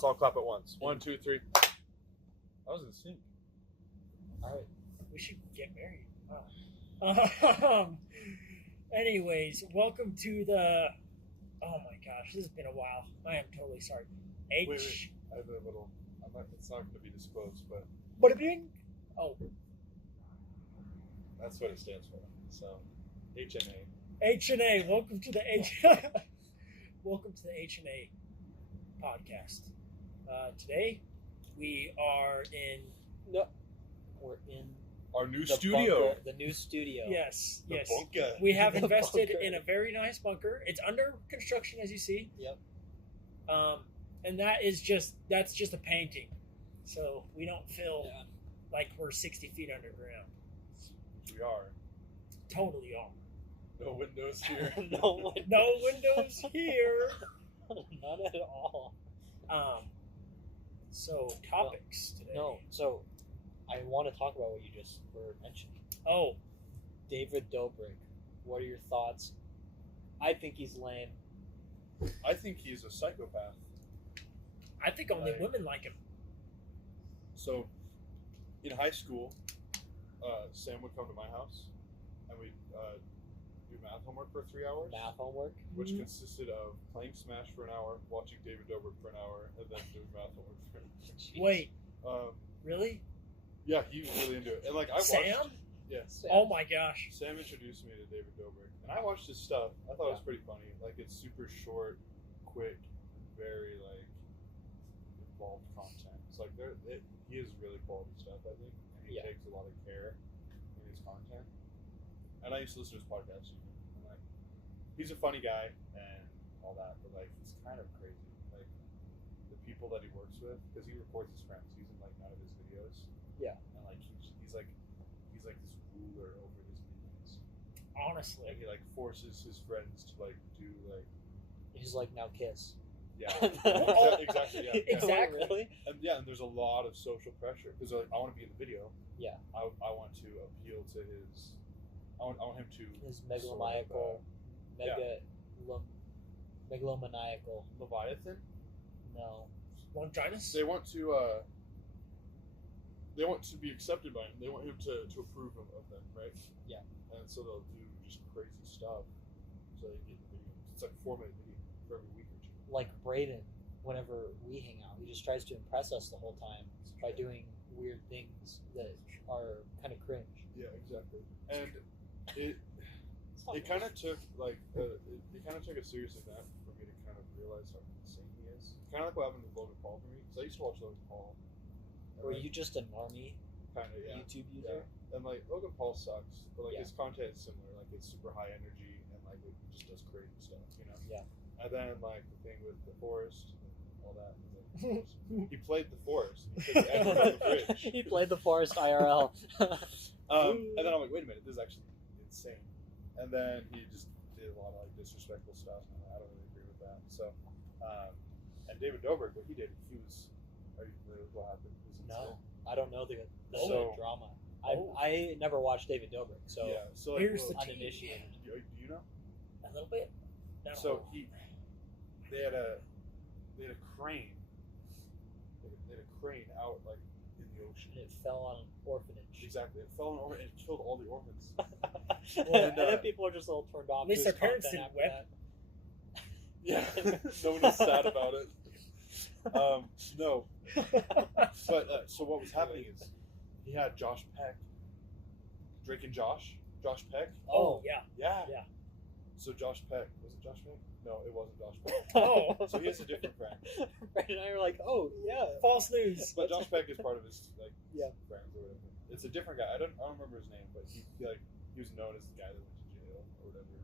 Let's all clap at once. 1, 2, 3. That was in sync. All right. We should get married. Wow. Anyways, welcome to the. Oh my gosh, this has been a while. I am totally sorry. Wait. I have a little. It's not going to be disclosed, but. What are you? Oh. That's what it stands for. So, HNA. HNA. Welcome to the Welcome to the HNA podcast. Today we are in. No, we're in our new the studio. Bunker, the new studio. Yes. The bunker. We have The invested bunker. in a very nice bunker. It's under construction, as you see. Yep. And that's just a painting, so we don't feel like we're 60 feet underground. We are. Totally are. No windows here. No windows here. None at all. So topics today. No. So, I want to talk about what you just were mentioning. Oh, David Dobrik. What are your thoughts? I think he's lame. I think he's a psychopath. I think only Right. women like him. So, in high school, Sam would come to my house, and we'd do math homework for 3 hours. Math homework. Which consisted of playing Smash for an hour, watching David Dobrik for an hour, and then doing math homework for an hour. Jeez. Wait, Um, really? yeah, he was really into it. And like I watched, Sam? yeah, Sam. Oh my gosh. Sam introduced me to David Dobrik, and I watched his stuff. I thought it was pretty funny. Like it's super short, quick, very like involved content. It's like he is really quality stuff, I think, and he takes a lot of care in his content. And I used to listen to his podcast, and like he's a funny guy and all that, but like he's kind of crazy. Like the people that he works with, because he records his friends. He's in like none of his videos. Yeah. And like he's like this ruler over his minions. Honestly. Like he like forces his friends to like do like He's like, now kiss. yeah Oh, exactly yeah. Exactly. Really? And there's a lot of social pressure because like, I want to be in the video. Yeah. I want to appeal to his. I want him to His megalomaniacal, megalomaniacal. Leviathan. No. Longinus? They want to be accepted by him. They want him to approve of them, right? Yeah. And so they'll do just crazy stuff so they get the video. It's like a 4-minute video for every week or two. Like Braden, whenever we hang out, he just tries to impress us the whole time by doing weird things that are kind of cringe. Yeah, exactly. And it kind of took like it kind of took a serious event for me to kind of realize how insane he is. Kind of like what happened with Logan Paul for me, because I used to watch Logan Paul. Were you just a normie kind of YouTube user? Yeah. And like Logan Paul sucks, but like Yeah. his content is similar. Like it's super high energy and like it just does crazy stuff, you know. Yeah. And then like the thing with the forest and all that. And, like, he played the forest. He played the Edward on the bridge. He played the forest IRL. And then I'm like, wait a minute, this is actually insane. And then he just did a lot of like disrespectful stuff, and I don't really agree with that. So, and David Dobrik, what he did, are you familiar with what happened? It was insane. No, I don't know the So- drama. Oh. I never watched David Dobrik, so yeah, so like, Here's the tea. uninitiated. do you know? A little bit? No. So they had a crane. They had a crane out like in the ocean. And it fell on an orphanage. Exactly, it fell in over and it killed all the orphans. And then people are just a little turned off. At least to their his parents content didn't after whip. that. Yeah, no one was sad about it. No, but so what was happening is he had Josh Peck, Drake and Josh Peck. Oh, yeah. Yeah. Yeah. So Josh Peck, was it Josh Peck? No, it wasn't Josh Peck. Oh. So he has a different friend. Brandon and I were like, oh yeah. False news. But Josh Peck is part of his like Yeah. friends or whatever. It's a different guy. I don't remember his name, but he was known as the guy that went to jail or whatever.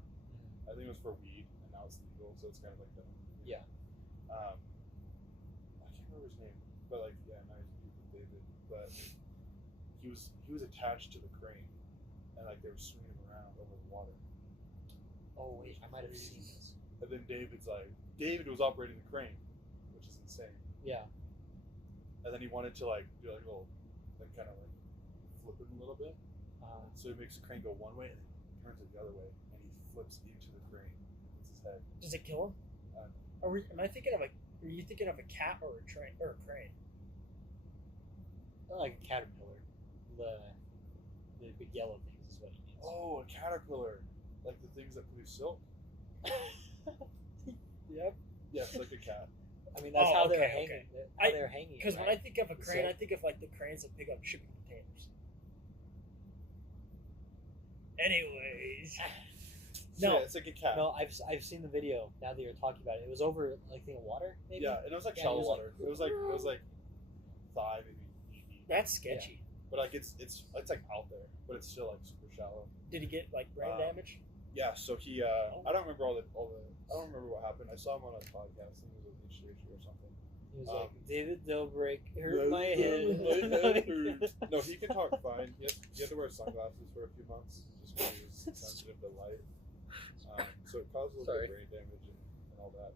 I think it was for weed, and now it's legal, so it's kind of like that. Yeah. I can't remember his name, but like now he's with David. But he was attached to the crane, and like they were swinging him around over the water. Oh wait, I might have seen this. And then David was operating the crane, which is insane. Yeah. And then he wanted to like do like a little, like kind of like flip it a little bit. So he makes the crane go one way and then turns it the other way, and he flips into the crane. It's his head. Does it kill him? Uh, Am I thinking of a Are you thinking of a cat or a train or a crane? Like a caterpillar. The big yellow things is what he means. Oh, a caterpillar, like the things that produce silk. Yep. Yes, like a cat. I mean, that's Oh, how they're okay, hanging. okay. How they're hanging. Because when I think of a crane, So- I think of like the cranes that pick up shipping containers. Anyways, So, no. yeah, it's like a cat. No, I've seen the video. Now that you're talking about it, it was over like thing of water, maybe. Yeah, and it was like Yeah, shallow it was water. It was like thigh, maybe knee deep. That's sketchy. But like it's like out there, but it's still like super shallow. Did he get like brain damage? Yeah, so he I don't remember all the I don't remember what happened. I saw him on a podcast and it was an issue or something. He was like, David Dobrik hurt my head. No, he can talk fine. He had to wear sunglasses for a few months just because he was sensitive to light. So it caused a little bit of brain damage and all that.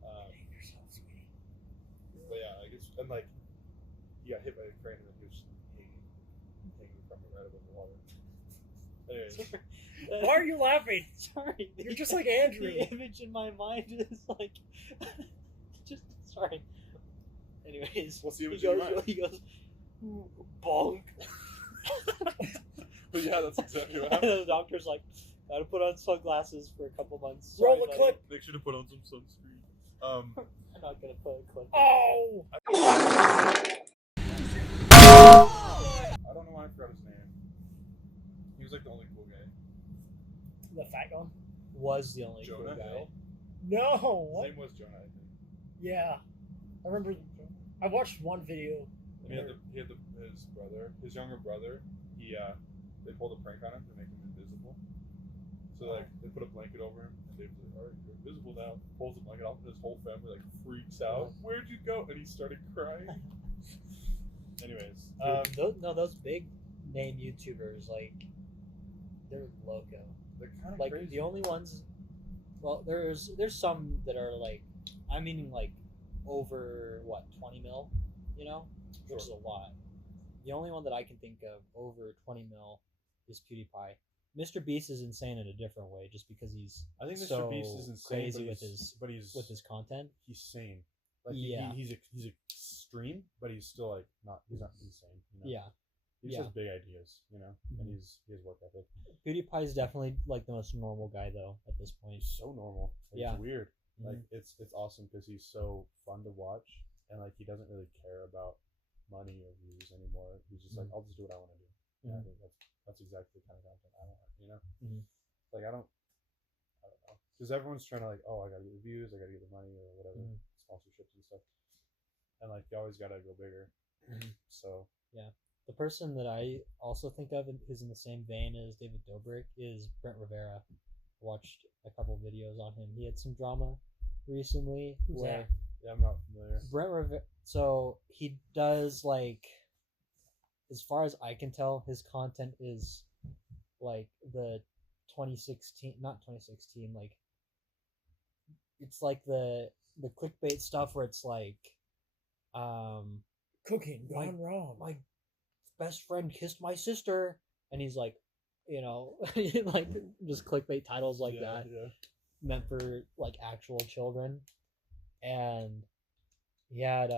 Behave yourself, sweetie. But yeah, I guess, and like he got hit by a crane and then he was hanging from it right above the water. Anyways, Why are you laughing? Sorry, You're just like Andrew. The image in my mind is like, just sorry. Anyways, what's the image he in goes, your mind? he goes, bonk. But yeah, that's exactly what And happened. the doctor's like, gotta put on sunglasses for a couple months. Roll Sorry, the buddy. clip. Make sure to put on some sunscreen. I'm not gonna put a clip. Oh! I don't know why I forgot his name. He was like the only cool guy. The fat one? Was the only Jonah cool guy. Hill? No. His What? name was Jonah, I think. Yeah. I remember. I watched one video. And he had his brother, his younger brother. They pulled a prank on him to make him invisible. So like they put a blanket over him, and they were like, "All right, you're invisible now." Pulls the blanket off, and his whole family like freaks out. "Where'd you go?" And he started crying. Anyways, those big name YouTubers, like, they're loco. they're kind of Like crazy. the only ones, well, there's some that are like, I'm meaning like over what 20 mil, you know, which is a lot. The only one that I can think of over 20 mil is PewDiePie. Mr. Beast is insane in a different way, just because he's I think Mr. so Beast is insane, crazy but with he's his content. he's sane. Like Yeah. he's extreme, but he's still like he's not insane. You know? Yeah, he just has big ideas, you know, and he has work ethic. PewDiePie is definitely like the most normal guy though at this point. He's so normal. Like, Yeah. it's weird. Mhm. Like it's awesome because he's so fun to watch, and like he doesn't really care about money or views anymore. He's just like, I'll just do what I want to do. And I think that's exactly the kind of content I want. You know, like I don't know, because everyone's trying to like, oh, I gotta get the views, I gotta get the money or whatever, sponsorships and stuff, and like you always gotta go bigger. So yeah, the person that I also think of is in the same vein as David Dobrik is Brent Rivera. Watched a couple videos on him. He had some drama recently. Who's that? yeah, I'm not familiar. Brent Rivera. So he does like, as far as I can tell, his content is like the 2016, not 2016, like it's like the clickbait stuff where it's like, Cooking gone wrong. my best friend kissed my sister, and he's like, you know, like just clickbait titles like that, meant for like actual children. And he had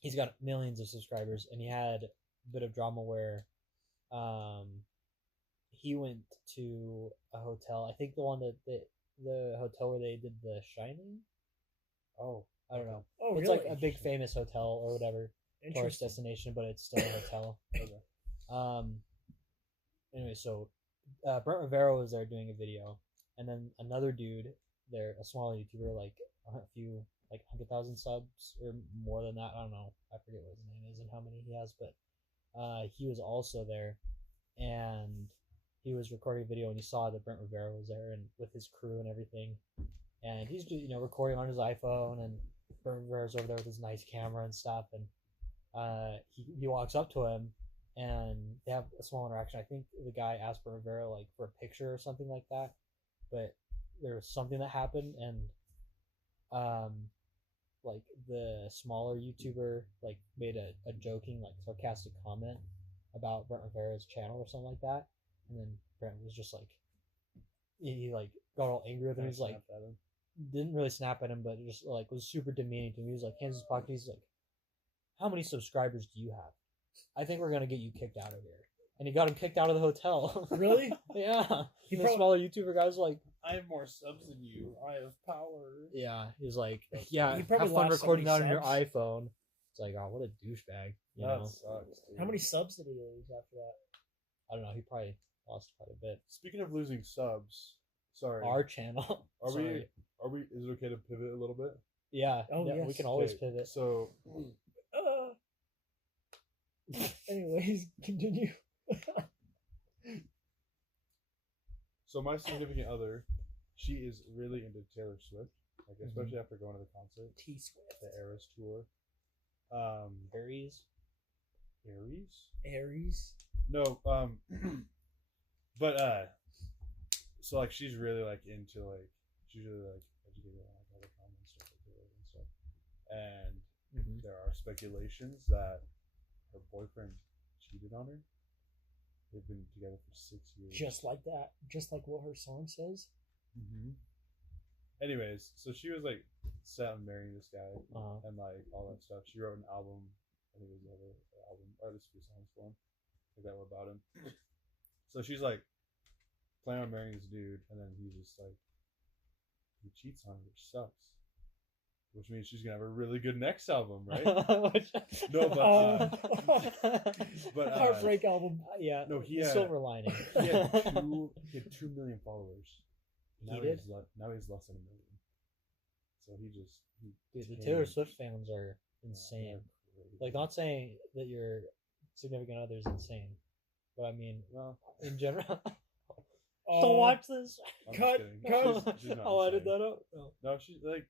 he's got millions of subscribers, and he had a bit of drama where he went to a hotel, I think the one that the hotel where they did The Shining. Oh, I don't know. Oh, It's really? like a big famous hotel or whatever tourist Interesting. destination, but it's still a hotel. Anyway, so Brent Rivera was there doing a video, and then another dude there, a smaller YouTuber, like a few, like 100,000 subs or more than that. I don't know. I forget what his name is and how many he has, but he was also there, and he was recording a video, and you saw that Brent Rivera was there and with his crew and everything, and he's recording on his iPhone, and Brent Rivera's over there with his nice camera and stuff, and he walks up to him, and they have a small interaction. I think the guy asked Brent Rivera like for a picture or something like that, but there was something that happened, and like the smaller YouTuber like made a joking, like sarcastic comment about Brent Rivera's channel or something like that, and then Brent was just like, he like got all angry with him. He's like, didn't really snap at him, but just like was super demeaning to me. He was like, hands in his pocket. He's like, "How many subscribers do you have? I think we're gonna get you kicked out of here." And he got him kicked out of the hotel. Really? Yeah. He The prob- smaller YouTuber guy was like, I have more subs than you. I have power. yeah. He was like, yeah, He probably have fun lost so recording many that on your subs. iPhone. It's like, oh, what a douchebag. You That know? sucks, dude. How many subs did he lose after that? I don't know. He probably lost quite a bit. Speaking of losing subs, sorry. Our channel. Are Sorry. we? Is it okay to pivot a little bit? Yeah. Oh, yeah, we yes. can always Okay, pivot. So, Anyways, continue. so my significant other, she is really into Taylor Swift, like Mm-hmm. especially after going to the concert, T Swift. the Eras tour. Aries. Aries? Aries. No, but so like she's really like into like she's really like educated on like all the common stuff like Taylor and stuff, and Mm-hmm. there are speculations that her boyfriend cheated on her. They've been together for 6 years. Just like that. Just like what her song says. Mm-hmm. Anyways, so she was like set on marrying this guy and like all that stuff. She wrote an album. I think it was another album, or at least 2 songs for him, like that were about him. So she's like planning on marrying this dude, and then he just like he cheats on her, which sucks. Which means she's gonna have a really good next album, right? No, but Heartbreak album. yeah. no, he the had silver lining. he had 2 million followers. He did? Now he's less than 1 million. So he Dude, the tamed. Taylor Swift fans are Yeah, insane. they're crazy. Like, not saying that your significant other is insane, but I mean, Well, in general. Oh, Don't watch this. I'm Cut, just cut. kidding. She's not I'll edit insane. that out. No. No, she's like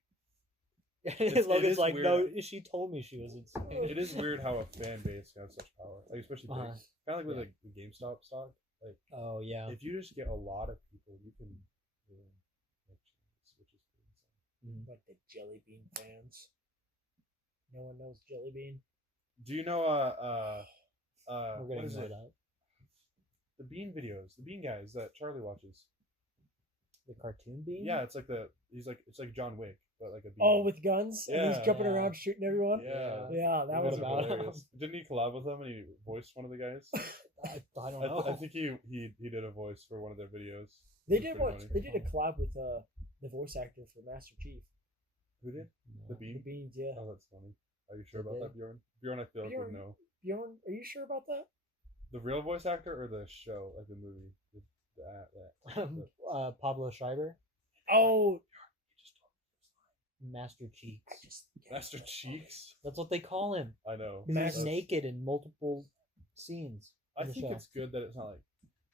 it Logan's is like, weird. no, she told me she was insane. it is weird how a fan base can have such power, like especially Uh-huh. kind of like with Yeah. like the GameStop stock. Like Oh yeah. if you just get a lot of people, you can really make changes, which is pretty insane. Like the Jelly Bean fans. No one knows Jelly Bean. Do you know We're what gonna is ignore it? that. The Bean videos, the Bean guys that Charlie watches. The cartoon bean. Yeah, it's like it's like John Wick, but like a bean. Oh, with guns? And Yeah. he's jumping Yeah. around shooting everyone? Yeah. Yeah, that What was about him? hilarious. Didn't he collab with them and he voiced one of the guys? I don't know. I think he did a voice for one of their videos. They It was did pretty what? funny. They did a collab with the voice actor for Master Chief. Who did? No. The The Bean? Beans, yeah. Oh, that's funny. Are you sure They about did. that, Bjorn? Bjorn, I feel like would Bjorn. know. Bjorn, are you sure about that? The real voice actor or the show, like the movie? Pablo Schreiber, Oh, Master Cheeks. Master Cheeks? That's what they call him. I know. He's Master- naked in multiple scenes. I in the think show. it's good that it's not like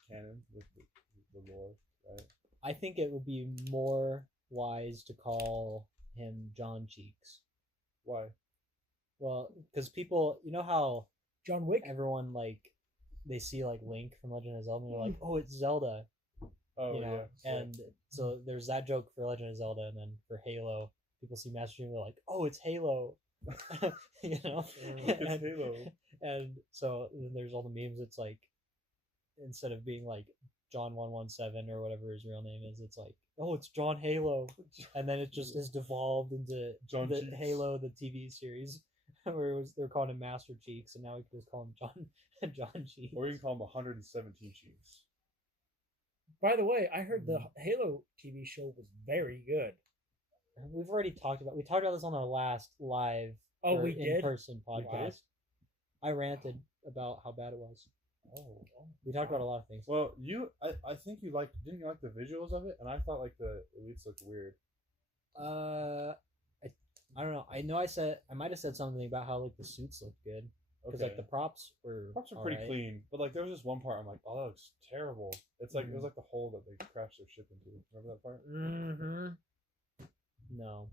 canon with the lore, right? I think it would be more wise to call him John Cheeks. Why? Well, because people, you know how John Wick? everyone like they see like Link from Legend of Zelda, and they're like, "Oh, it's Zelda," Oh you know. yeah. And so there's that joke for Legend of Zelda, and then for Halo, people see Master Chief, and they're like, "Oh, it's Halo," you know. It's and, Halo. and so then there's all the memes. It's like instead of being like John 117 or whatever his real name is, it's like, "Oh, it's John Halo," and then it just has devolved into John the Cheeks. Halo, the TV series, where they're calling him Master Cheeks, and now we can just call him John Cheeks. Or you can call him 117 Cheeks. By the way, I heard the Halo TV show was very good. We've already talked about this on our last live Oh, or we did? in-person We did? podcast. I ranted about how bad it was. Oh. We talked about a lot of things. Well, I think didn't you like the visuals of it? And I thought like the elites looked weird. I don't know. I know I might have said something about how like the suits looked good because Okay. like the props were pretty alright. clean, but like there was this one part I'm like, oh, that looks terrible. It's like it was like the hole that they crashed their ship into. Remember that part? Mm-hmm. No.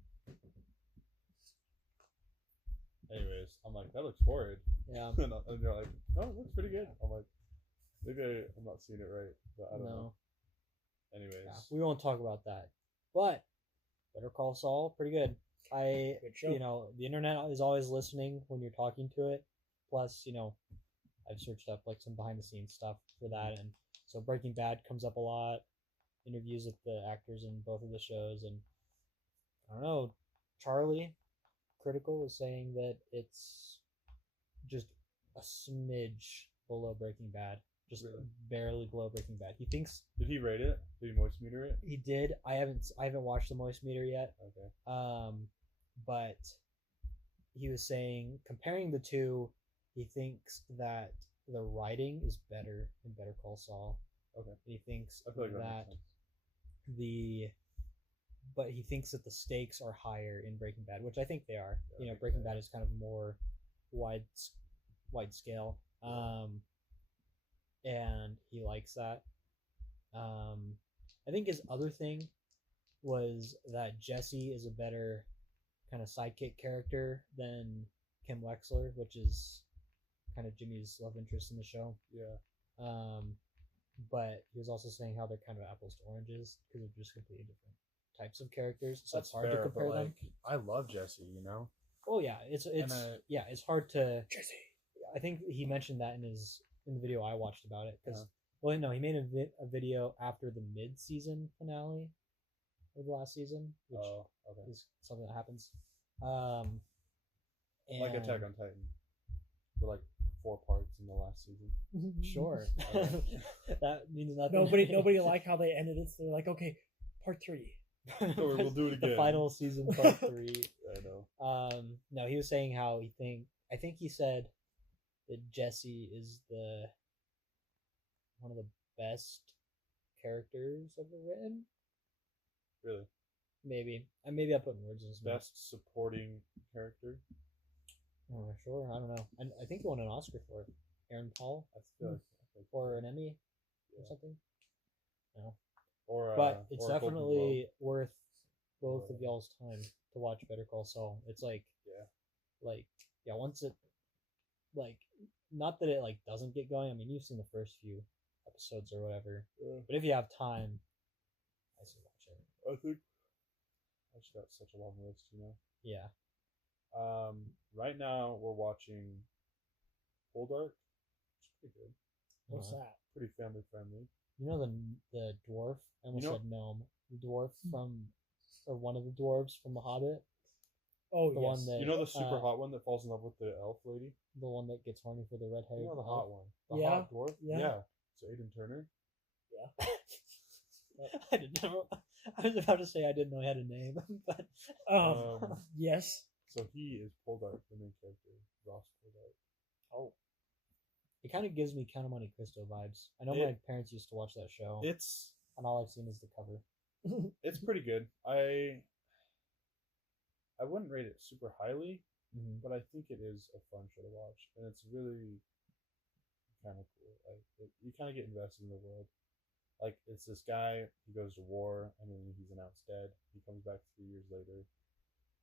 Anyways, I'm like, that looks horrid. Yeah. And you're like, oh, it looks pretty good. I'm like, maybe I'm not seeing it right, but I don't know. Anyways, Yeah, we won't talk about that. But Better Call Saul, pretty good. Good show. You know, the internet is always listening when you're talking to it. Plus, you know, I've searched up like some behind the scenes stuff for that, and so Breaking Bad comes up a lot. Interviews with the actors in both of the shows, and I don't know. Charlie Critical was saying that it's just a smidge below Breaking Bad, just Really? barely below Breaking Bad. He thinks Did he rate it? Did he moist meter it? he did. I haven't watched the moist meter yet. Okay. But he was saying comparing the two, he thinks that the writing is better in Better Call Saul. Okay. And he thinks I feel like that that makes sense. but he thinks that the stakes are higher in Breaking Bad, which I think they are. Yeah, You know, Breaking Bad is kind of more wide scale, and he likes that. I think his other thing was that Jesse is a better kind of sidekick character than Kim Wexler, which is kind of Jimmy's love interest in the show. Yeah. But he was also saying how they're kind of apples to oranges because they're just completely different types of characters. So it's hard to compare but, them. I love Jesse, you know? Oh yeah, it's hard to. Jesse. I think he mentioned that in the video I watched about it because Uh-huh. well, no, he made a video after the mid-season finale of the last season, which okay. is something that happens. And Like Attack on Titan. For like 4 parts in the last season. Sure, that means nothing. Nobody liked how they ended it. So they're like, okay, part 3. Or we'll do it The again. final season, part 3. I know. No, he was saying how I think he said that Jesse is one of the best characters ever written. Really? Maybe I put words in his mouth. Best supporting character? Oh, sure, I don't know. I think he won an Oscar for it. Aaron Paul, I feel like or an Emmy or Yeah. something. No, Or but it's or a Golden definitely worth both Or- of y'all's time to watch Better Call Saul. It's like once it not that it doesn't get going. I mean, you've seen the first few episodes or whatever, Globe. but if you have time, I say watch it. I think I just got such a long list, you know. Yeah. Right now we're watching Full Dark. It's pretty good. What's Uh-huh. that? Pretty family friendly. You know the dwarf? I almost You know- said gnome. The dwarf or one of the dwarves from The Hobbit. Oh, The yes. one that You know the super uh, hot one that falls in love with the elf lady? the one that gets horny for the red hair. You know the hot one. The Yeah. hot dwarf? Yeah. So Aiden Turner. I didn't know. I was about to say I didn't know he had a name, but Yes. So he is Poldark, the main character. Ross Poldark. Oh. it kind of gives me Count of Monte Cristo vibes. I know It- my parents used to watch that show, It's and all I've seen is the cover. it's pretty good. I wouldn't rate it super highly, Mm-hmm. but I think it is a fun show to watch, and it's really kind of cool. You kind of get invested in the world. Like, it's this guy, he goes to war, and then he's announced dead. He comes back 3 years later.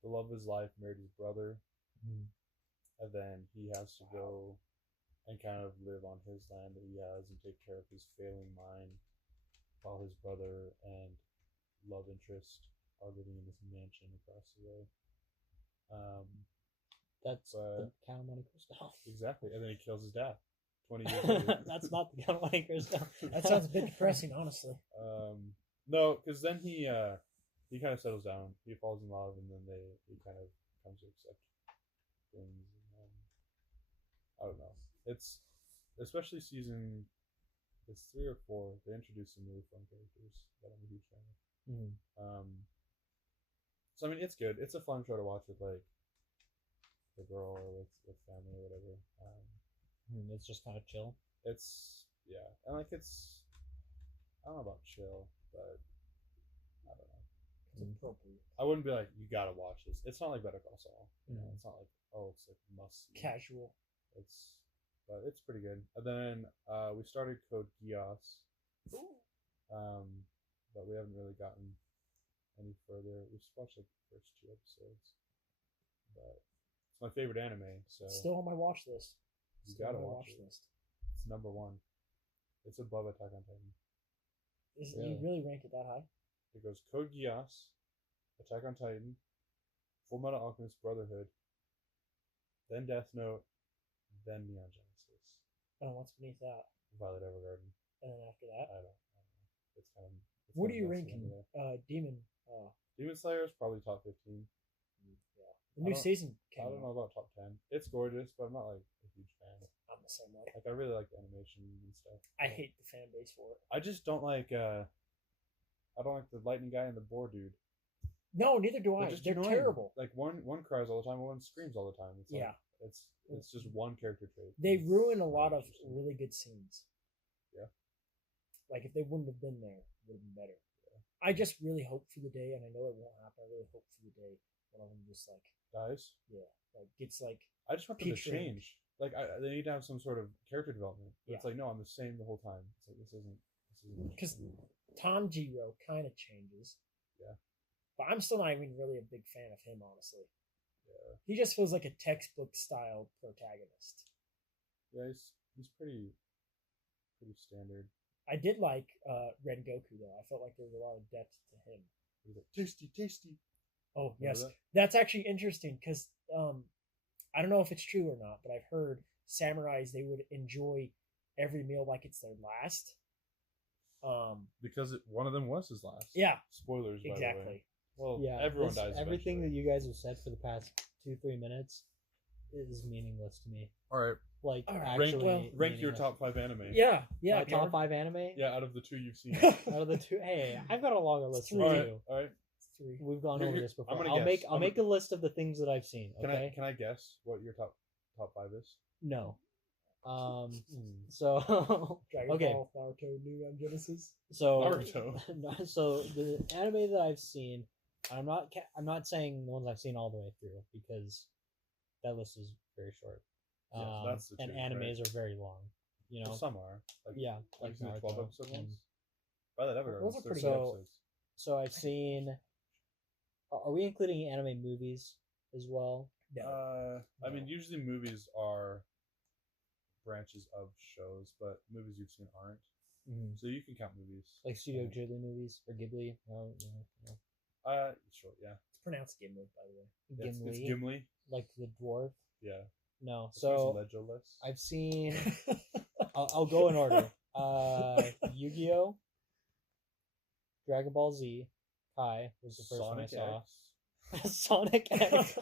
The love of his life married his brother, and then he has to go and kind of live on his land that he has and take care of his failing mind while his brother and love interest are living in this mansion across the way. That's But- the Count of Monte Cristo. Exactly, and then he kills his dad 20 years later. That's not the Count of Monte Cristo. That sounds a bit depressing, honestly. No, because then he kind of settles down. He falls in love, and then he kind of comes to accept things. And, I don't know. It's especially season. It's 3 or 4. They introduce some really fun characters that I'm a huge fan of. Mm-hmm. So I mean, it's good. It's a fun show to watch with like the girl or with family or whatever. It's just kind of chill. It's and like it's I don't know about chill, but I don't know. It's appropriate. I wouldn't be like, you gotta watch this. It's not like Better Call Saul. You know, Mhm. it's not like, oh, it's like must see. Casual. But it's pretty good. And then we started Code Geass. But we haven't really gotten any further. We just watched like the first 2 episodes. But it's my favorite anime, so Still on my watch list. you Still on gotta my watch it. list. It's number 1. It's above Attack on Titan. You really rank it that high? It goes Code Geass, Attack on Titan, Full Metal Alchemist Brotherhood, then Death Note, then Neon Genesis, And what's beneath that? Violet Evergarden. And then after that? I don't know. It's kind of. What are you ranking Demon Demon Slayer is probably top 15. Yeah. The new season I came don't know out. about top 10. It's gorgeous, but I'm not like a huge fan. I'm the same way. Like I really like the animation and stuff. I hate the fan base for it. I just don't like. I don't like the lightning guy and the boar dude. No, neither do I. They're annoying. terrible. Like one cries all the time, one screams all the time. It's like, Yeah. It's just one character trait. They It's ruin a not lot of interesting. really good scenes. Yeah. Like if they wouldn't have been there, it would have been better. Yeah. I just really hope for the day, and I know it won't happen. I really hope for the day one of them just like dies. Yeah, like gets like. I just want them to Peach change. Like they need to have some sort of character development. But Yeah. It's like no, I'm the same the whole time. It's like this isn't. Because Tanjiro kind of changes. Yeah. But I'm still not even really a big fan of him, honestly. Yeah. He just feels like a textbook style protagonist. Yeah, he's pretty standard. I did like Ren Goku though. I felt like there was a lot of depth to him. He's like tasty. Oh Remember yes, that? that's actually interesting because I don't know if it's true or not, but I've heard samurais they would enjoy every meal like it's their last. Because one of them was his last. Yeah, Spoilers. By the way. exactly. Well, Yeah, everyone dies. Everything eventually. that you guys have said for the past 2-3 minutes is meaningless to me. All right. Like All right, actually, Rank your meaningless. top 5 anime. Yeah, My top 5 anime. Yeah, out of the 2 you've seen. Out of the 2, hey, I've got a longer list than Three. you. All right. Three. We've gone Here- over here- this before. I'm gonna I'll guess. I'll make a list of the things that I've seen. Okay. Can I guess what your top 5 is? No. So Dragon okay. Ball, Naruto, Neon Genesis. So Naruto. so the anime that I've seen, I'm not saying the ones I've seen all the way through because that list is very short. Yeah, that's the and truth, animes are very long. You know. Well, some are. Like, Yeah, like like the 12 Naruto. episode and- ones. By that ever, Those are pretty good. episodes. So I've seen. Are we including anime movies as well? No. I mean, usually movies are branches of shows, but movies you've seen aren't. Mm-hmm. So you can count movies. Like Studio Ghibli movies or Ghibli? No. Sure, yeah. It's pronounced Gimli, by the way. Yeah, Gimli, it's Gimli. like the dwarf. Yeah. No. It's So Legoless. I've seen. I'll go in order. Yu-Gi-Oh, Dragon Ball Z, Kai was the first Sonic one I saw. X. Sonic X.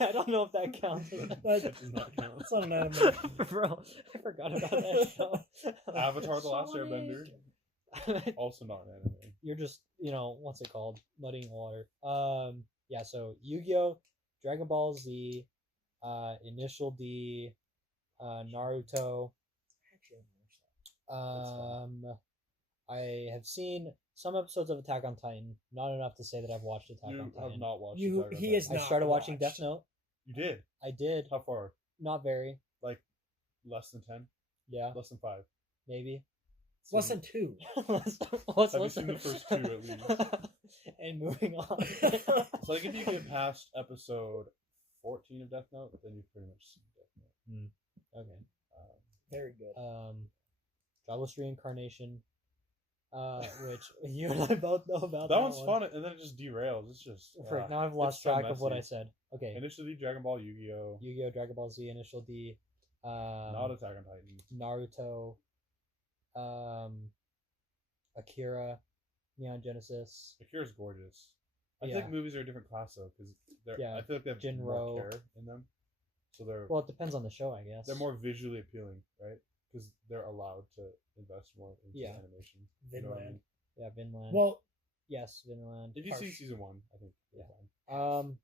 I don't know if that counts. That does not count. It's not an anime. Bro, I forgot about that show. Avatar: The Last Sonic. Airbender. Also not an anime. You're just, what's it called? Muddying water. Yeah, so Yu-Gi-Oh, Dragon Ball Z, Initial D, Naruto. I have seen some episodes of Attack on Titan. Not enough to say that I've watched Attack You on Titan. have not watched. You- Attack on he Titan. is I not started watching watched. Death Note. You did. I did. How far? Not very. Like less than 10? Yeah, Less than 5? maybe. Less than 2. Let's Have you seen the first 2 at least? And moving on. So like if you get past episode 14 of Death Note, then you've pretty much seen Death Note. Okay. Very good. Jobless Reincarnation, which you and I both know about. That one's one. fun, and then it just derails. It's just Frick, now I've lost it's so track of what I messy. said. Okay. Initially, Dragon Ball, Yu-Gi-Oh, Yu-Gi-Oh, Dragon Ball Z, Initial D, not Attack on Titan. Naruto, Akira, Neon Genesis. Akira's gorgeous. I Yeah. feel like movies are a different class though, because Yeah, I feel like they have Jinro. more care in them, so Well, it depends on the show, I guess. they're more visually appealing, right? Because they're allowed to invest more into Yeah. animation. You know what I Vinland. mean? Yeah, Vinland. Well, yes, Vinland. If you've seen Harsh. season 1, I think you're Yeah. fine.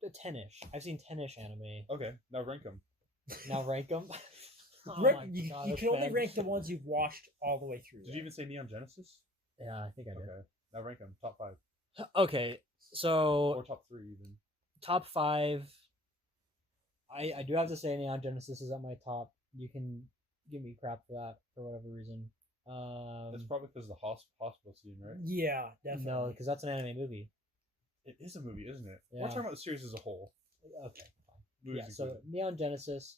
The 10-ish. I've seen 10-ish anime. Okay, now rank them. Now rank them. you can only rank the ones you've watched all the way through. Did you even say Neon Genesis? Yeah, I think I did. Okay, now rank them. Top 5 Okay, so or top 3 even. top 5. I do have to say Neon Genesis is at my top. You can give me crap for that for whatever reason. That's probably because of the hospital scene, right? Yeah, definitely. No, because that's an anime movie. It is a movie, isn't it? Yeah. We're talking about the series as a whole. Okay, fine. Movies Yeah, so included. Neon Genesis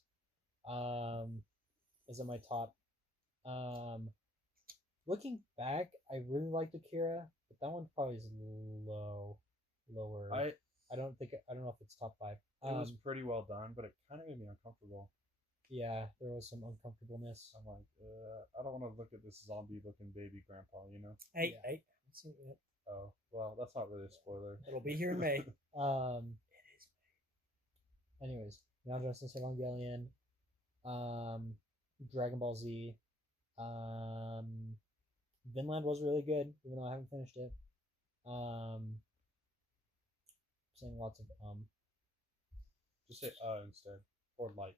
is at my top. Looking back, I really liked Akira, but that one probably is lower. I don't know if it's top 5. It was pretty well done, but it kind of made me uncomfortable. Yeah, there was some uncomfortableness. I'm like, I don't want to look at this zombie-looking baby grandpa, you know? Hey, Yeah. hey, I haven't seen it yet. Oh, well, that's not really a spoiler. It'll be here in May. Anyways, Neon Genesis Evangelion, Dragon Ball Z, Vinland was really good, even though I haven't finished it. Saying lots of Just say instead. Or like.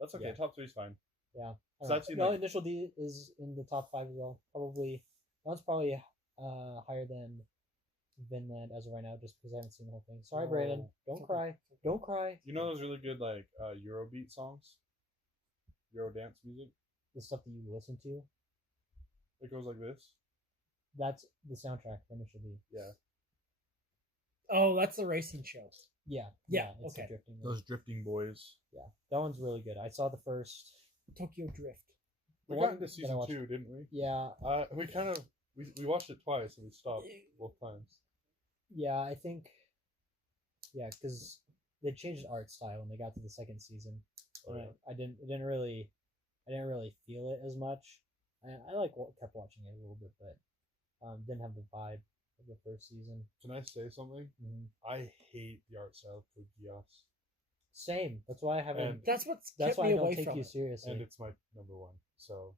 That's okay. Yeah. Top 3 is fine. Yeah. So I've seen, no, like- Initial D is in the top 5 as well. Probably that's probably higher than Vinland as of right now, just because I haven't seen the whole thing. Sorry, Brayden. Don't cry. Don't cry. You know those really good like Eurobeat songs? Euro dance music? The stuff that you listen to, It goes like this? that's the soundtrack for Initial D. Yeah. Oh, that's the racing show. Yeah. Yeah, It's the okay. drifting one. Those drifting boys. Yeah, that one's really good. I saw the first. Tokyo Drift. We one got into that I season watched- 2, didn't we? Yeah, We kind of we watched it twice and we stopped both times. yeah. I think. Yeah, because they changed the art style when they got to the second season. Oh, And yeah. I didn't really feel it as much. I kept watching it a little bit, but didn't have the vibe of the first season. Can I say something? Mm-hmm. I hate the art style of Code Geass. Same. That's why I haven't. And- That's what's That's kept why me I don't away take from you it. seriously. And it's my number 1. So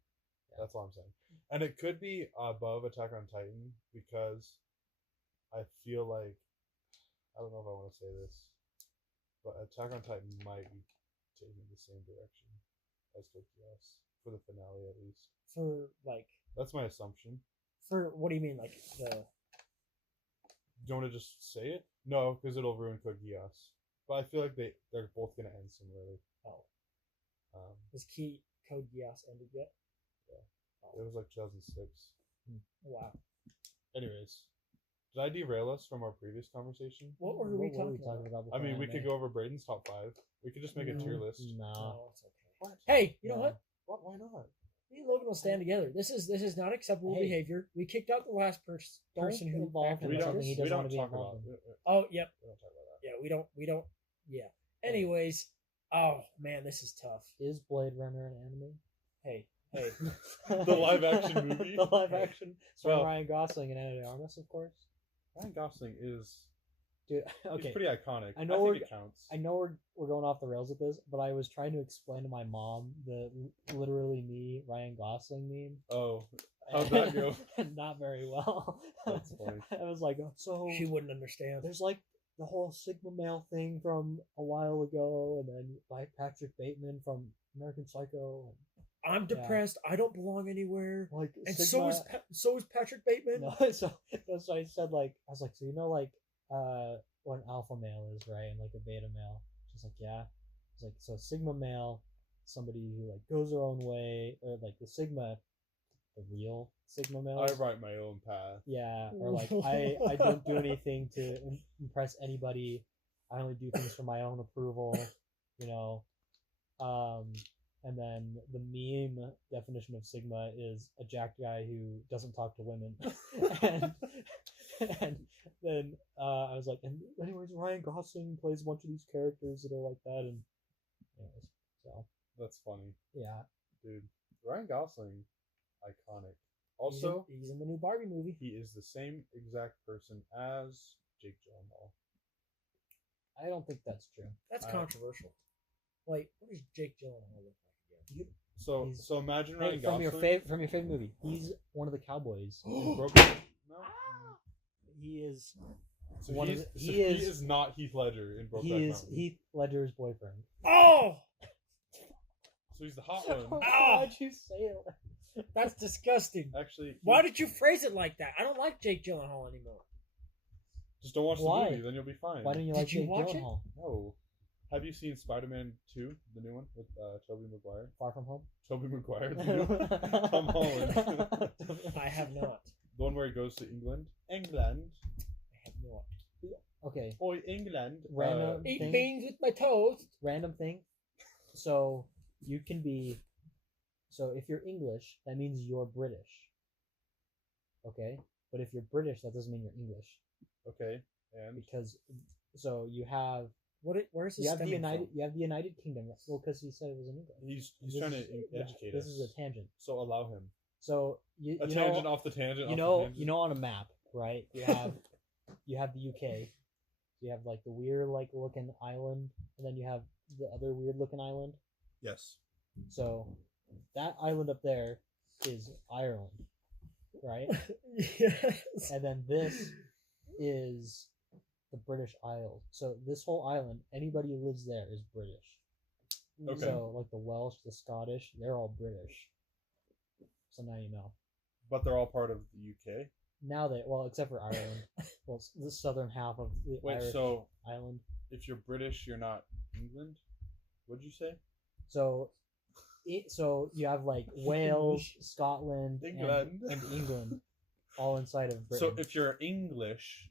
Yeah. that's all I'm saying. And it could be above Attack on Titan because I feel like I don't know if I want to say this, but Attack on Titan might be taking the same direction as Code Geass for the finale at least. For like, That's my assumption. for what do you mean? Like the Do you want to just say it? No, because it'll ruin Code Geass. But I feel like they're both gonna end similarly. oh, Um, is Key Code Geass ended yet? it was like 2006. Wow. Anyways, did I derail us from our previous conversation? What were we talking about? about? I mean, we before could go over Braden's top 5. We could just make a tier list. No. No, it's okay. What? Hey, you know No. what? What? Why not? Me and Logan will stand together. This is not acceptable Hey. behavior. We kicked out the last person who involve him We in acted don't. something he as- We doesn't don't want to be talk involved about. in. Oh, yep. We don't talk about that. Yeah, we don't. Yeah. Anyways, oh man, this is tough. Is Blade Runner an anime? Hey, The live action movie? The live action. Starring Well- Ryan Gosling and Anna de Armas, of course. Ryan Gosling is. Dude, He's okay. pretty iconic. I know think we're- it counts. I know we're going off the rails with this, but I was trying to explain to my mom the literally me Ryan Gosling meme. Oh, how'd that go? Not very well. That's funny. I was like, so she wouldn't understand. there's like the whole Sigma male thing from a while ago, and then like Patrick Bateman from American Psycho. I'm depressed. I don't belong anywhere. And, like, And Sigma, so is Patrick Bateman. no, so that's why I said like I was like, so you know like what an alpha male is, right? And like a beta male. She's like, yeah. It's like so Sigma male, somebody who like goes their own way, or like the Sigma, the real Sigma male. I write my own path. Yeah, or like I don't do anything to impress anybody. I only do things for my own approval, you know. And then the meme definition of Sigma is a jacked guy who doesn't talk to women. and then I was like, and anyways, Ryan Gosling plays a bunch of these characters that are like that, and anyways, so That's funny, yeah. dude. Ryan Gosling, iconic. Also, he's in the new Barbie movie. he is the same exact person as Jake Gyllenhaal. I don't think that's true. That's I- controversial. Wait, what does Jake Gyllenhaal look like again? So, He's- so imagine Hey, Ryan from Gosling. your favorite movie, he's one of the cowboys. in Broken. No. He is So one of he's, the- so he is- is not Heath Ledger in Brokeback he is Mountain. Heath Ledger's boyfriend. Oh, So he's the hot one. Why'd you say it? that's disgusting. Actually, Why did you phrase it like that? I don't like Jake Gyllenhaal anymore. just don't watch Why? the movie, then you'll be fine. Why didn't you Did like you Jake watch it? Gyllenhaal? No. Have you seen Spider-Man 2, the new one with Tobey Maguire? Far From Home? Tobey Maguire, the new one? Tom Holland. I have not. The one where he goes to England. England. I have not. Okay, Oi, England. Random. Eat Thing? beans with my toast. random thing. So you can be. So if you're English, that means you're British. Okay, but if you're British, that doesn't mean you're English Okay, and because so you have Where's this you have the stemming United from? you have the United Kingdom. Well, because he said it was in English. he's This trying is- to yeah, educate This us. is a tangent. So allow him. So A you tangent know off the tangent. you off know the tangent. you know on a map, right? You have the UK. You have like the weird like looking island, and then you have the other weird looking island. Yes. So that island up there is Ireland, right? Yes. And then this is the British Isles. So this whole island, anybody who lives there is British. Okay. So like the Welsh, the Scottish, they're all British. So now you know. But they're all part of the UK. Now they except for Ireland. Well, it's the southern half of the Wait, Irish so island. if you're British, you're not England? What'd you say? So you have like Wales, Scotland, England. and England, all inside of Britain. So if you're English,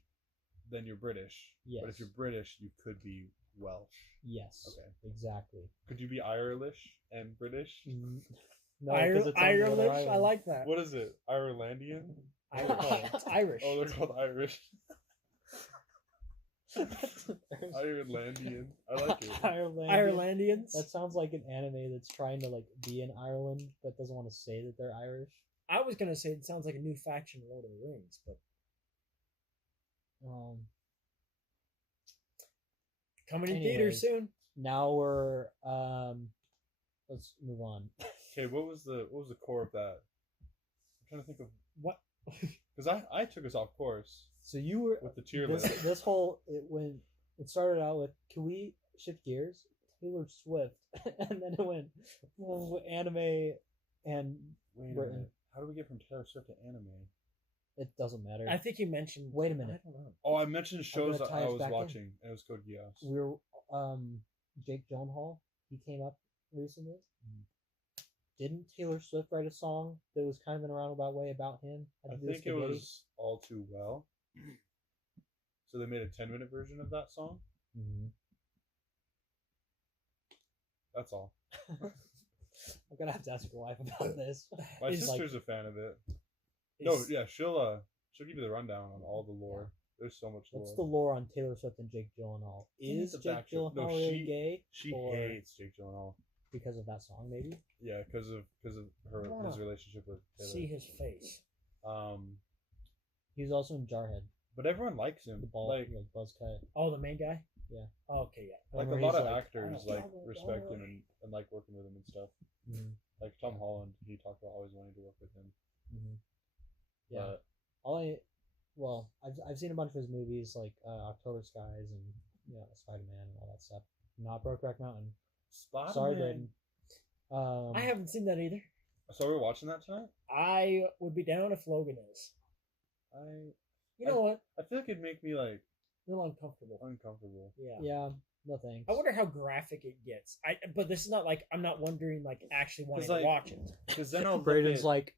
then you're British. Yes. But if you're British, you could be Welsh. Yes. Okay. Exactly. Could you be Irish and British? No, 'cause it's on the other Irelish? I island. like that. What is it? Irelandian? It's Irish. Oh, they're called Irish. Irelandian. I like it. Irelandians. That sounds like an anime that's trying to like be in Ireland but doesn't want to say that they're Irish. I was gonna say it sounds like a new faction in Lord of the Rings, but coming in theaters anyways. soon. Now we're let's move on. Okay, what was the core of that? I'm trying to think of What? because I took us off course So you were with the tier this, list. this whole it started out with, can we shift gears? Taylor Swift, and then it went anime and Wait a Britain. minute. How do we get from Taylor Swift to anime? It doesn't matter. I think you mentioned. Wait a minute. I don't know. Oh, I mentioned shows gonna that tie I us was back in. watching, and it was Code Geass. We were Jake Gyllenhaal. He came up recently. Didn't Taylor Swift write a song that was kind of in a roundabout way about him? I think it was All Too Well. So they made a 10-minute version of that song. Mm-hmm. That's all. I'm gonna have to ask your wife about this. My Is, sister's a fan of it. No, Is- yeah, she'll give you the rundown on all the lore. There's so much lore. What's the lore on Taylor Swift and Jake Gyllenhaal? Give Is me the Jake backstory. Gyllenhaal No, really gay? She or hates Jake Gyllenhaal. because of that song, maybe? Yeah, because of his relationship with Taylor. See his face. He was also in Jarhead. But everyone likes him. The ball, Like buzz cut. Oh, the main guy. Yeah. Oh, okay, yeah. a Remember lot he's of like, actors "Oh, like don't respect him worry." and like working with him and stuff. Mhm, Like Tom Holland, he talked about always wanting to work with him. mhm. Yeah. But I've seen a bunch of his movies like October Skies and Spider-Man and all that stuff. Not Brokeback Mountain. Spider-Man. Sorry, Braden. I haven't seen that either. So we're watching that tonight. I would be down if Logan is. You know what? I feel like it'd make me like A little uncomfortable. uncomfortable. Yeah. Yeah, no thanks. I wonder how graphic it gets. But this is not like I'm not wondering like actually wanting like, to watch it. Because then I'll Braden's look like,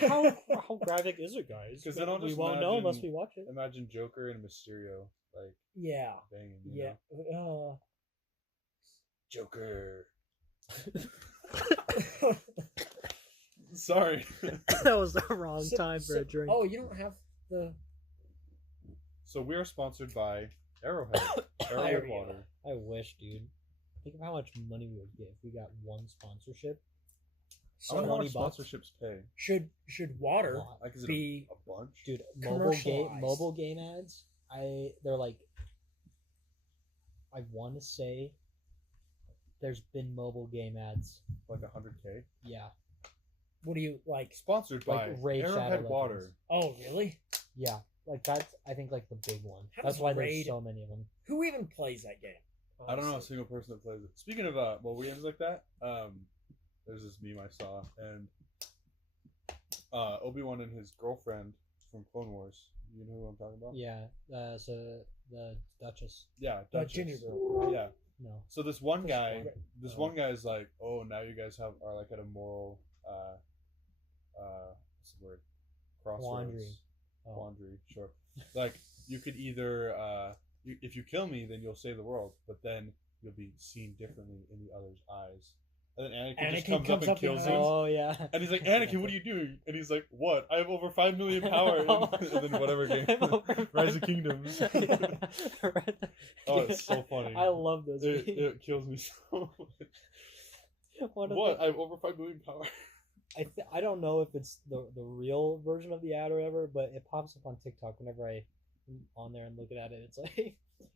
how graphic is it, guys? 'Cause then I'll we just won't know unless imagine- we watch it. imagine Joker and Mysterio like Yeah. banging. You Yeah. know? Joker. Sorry. That was the wrong So- time for a drink. Oh, you don't have the. So we are sponsored by Arrowhead. There Arrowhead we go. water. I wish, dude. Think of how much money we would get if we got one sponsorship. I wonder how much 20 bucks. sponsorships pay. Should water Lot. Like, is it be a bunch? Dude, Commercialized. mobile game ads. They're like, I want to say, there's been mobile game ads. Like 100K. Yeah, what do you like? Sponsored by Like Raid Shadow Arrowhead Legends. Water. Oh, really? yeah. Like that's I think like the big one. How That's does why Raid- there's so many of them. Who even plays that game? I don't know a Honestly. single person that plays it. Speaking of mobile games like that, there's this meme I saw, and Obi-Wan and his girlfriend from Clone Wars. You know who I'm talking about? Yeah. So the Duchess. Yeah, The Duchess. Ginger girl, right? Yeah. No. So this one guy, Okay. this Oh. one guy is like, oh, now you guys are like at a moral, what's the word? Crossroads. Quandary. Oh. Quandary, sure. Like you could either, if you kill me, then you'll save the world, but then you'll be seen differently in the other's eyes. And then Anakin just Anakin comes up and kills behind. him. Oh yeah. And he's like, Anakin, what are you doing? And he's like, what? I have over 5 million power. And then whatever game. Rise of Kingdoms. Oh, it's so funny. I love those. It memes. kills me so much. One of What? the- I have over 5 million power. I don't know if it's the real version of the ad or whatever, but it pops up on TikTok whenever I'm on there and looking at it. It's like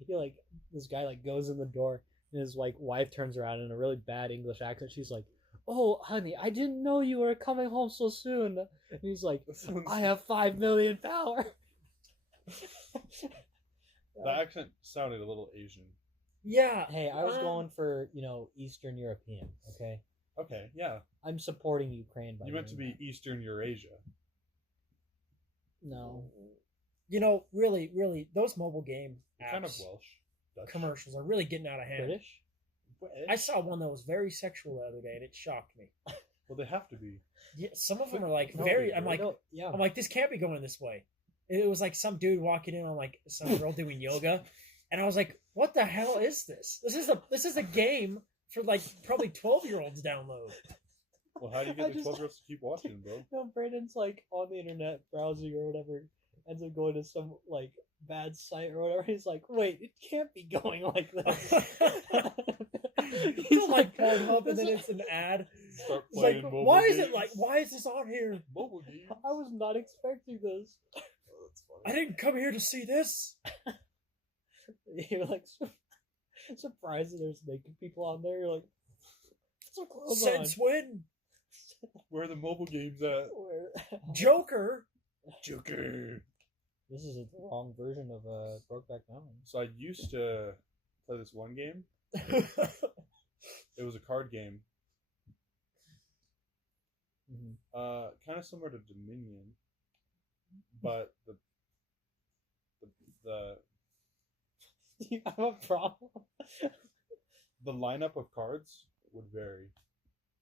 like this guy like goes in the door and his like wife turns around in a really bad English accent. She's like, "Oh, honey, I didn't know you were coming home so soon." And he's like, "I have 5 million power." The accent sounded a little Asian. Yeah. Hey, I was going for Eastern European. Okay, Okay, yeah. I'm supporting Ukraine. By You meant to doing be Eastern Eurasia. that. No. Really, really, those mobile game apps, Kind of Welsh. Dutch. commercials are really getting out of hand. British. I saw one that was very sexual the other day, and it shocked me. Well, they have to be. Yeah, some of them are like No, very. they I'm like, yeah. I'm like, this can't be going this way. It was like some dude walking in on like some girl doing yoga, and I was like, what the hell is this? This is a game for like probably 12-year-olds download. Well, how do you I get the just- 12-year-olds to keep watching, bro? No, Brandon's like on the internet browsing or whatever, ends up going to some like bad site or whatever. He's like, wait, it can't be going like this. He's like Pornhub, and then it's an ad. Start It's playing like, mobile why is games. it like? Why is this on here? Mobile games. I was not expecting this. Oh, that's funny. I didn't come here to see this. You're like surprised that there's naked people on there. You're like, put some clothes Since when? Where are the mobile games at? Where- Joker. Joker. This is the wrong version of Brokeback Mountain. So I used to play this one game. It was a card game. Mm-hmm. Kind of similar to Dominion, but the You have a problem? the lineup of cards would vary.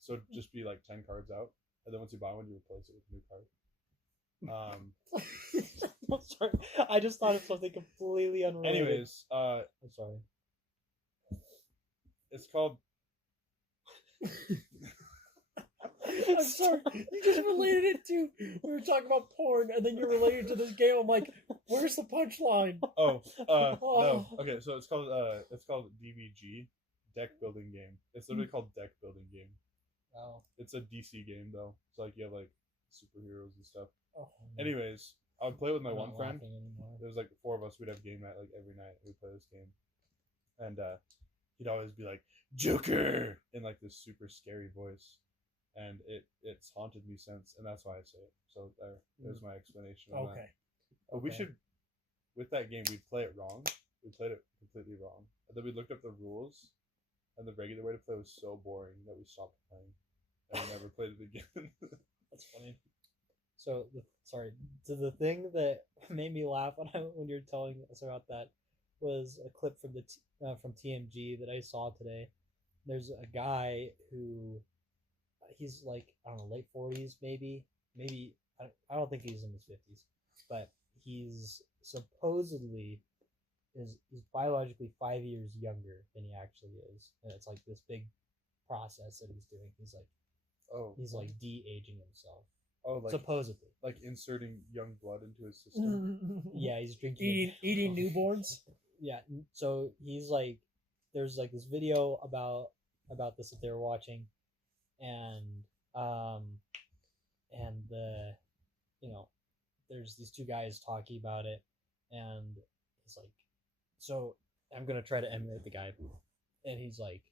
So it'd just be like 10 cards out, and then once you buy one, you replace it with a new card. I'm sorry. I just thought of something completely unrelated. Anyways, I'm sorry. it's called. I'm sorry. You just related it to we were talking about porn, and then you related to this game. I'm like, where's the punchline? Oh, no. Oh. Okay, so it's called DBG, deck building game. It's literally called deck building game. Wow. It's a DC game though. It's like you have like superheroes and stuff. Oh. Anyways, I would play with my I'm one not friend. laughing anymore. There was like 4 of us. We'd have game night like every night. We'd play this game, and he'd always be like Joker in like this super scary voice, and it's haunted me since, and that's why I say it. So there's my explanation. On Okay. that. But we Okay. should, with that game, we'd play it wrong. We played it completely wrong, and then we looked up the rules, and the regular way to play was so boring that we stopped playing, and we never played it again. That's funny. So, so the thing that made me laugh when you're telling us about that was a clip from from TMG that I saw today. There's a guy who he's like I don't know late 40s maybe I don't think he's in his 50s, but he's supposedly he's biologically 5 years younger than he actually is, and it's like this big process that he's doing. He's like de-aging himself. Oh, like Supposedly. like inserting young blood into his system. Yeah, he's drinking. Eating newborns. Yeah, so he's like, there's like this video about this that they were watching, and the, there's these two guys talking about it, and he's like, so I'm gonna try to emulate the guy, and he's like,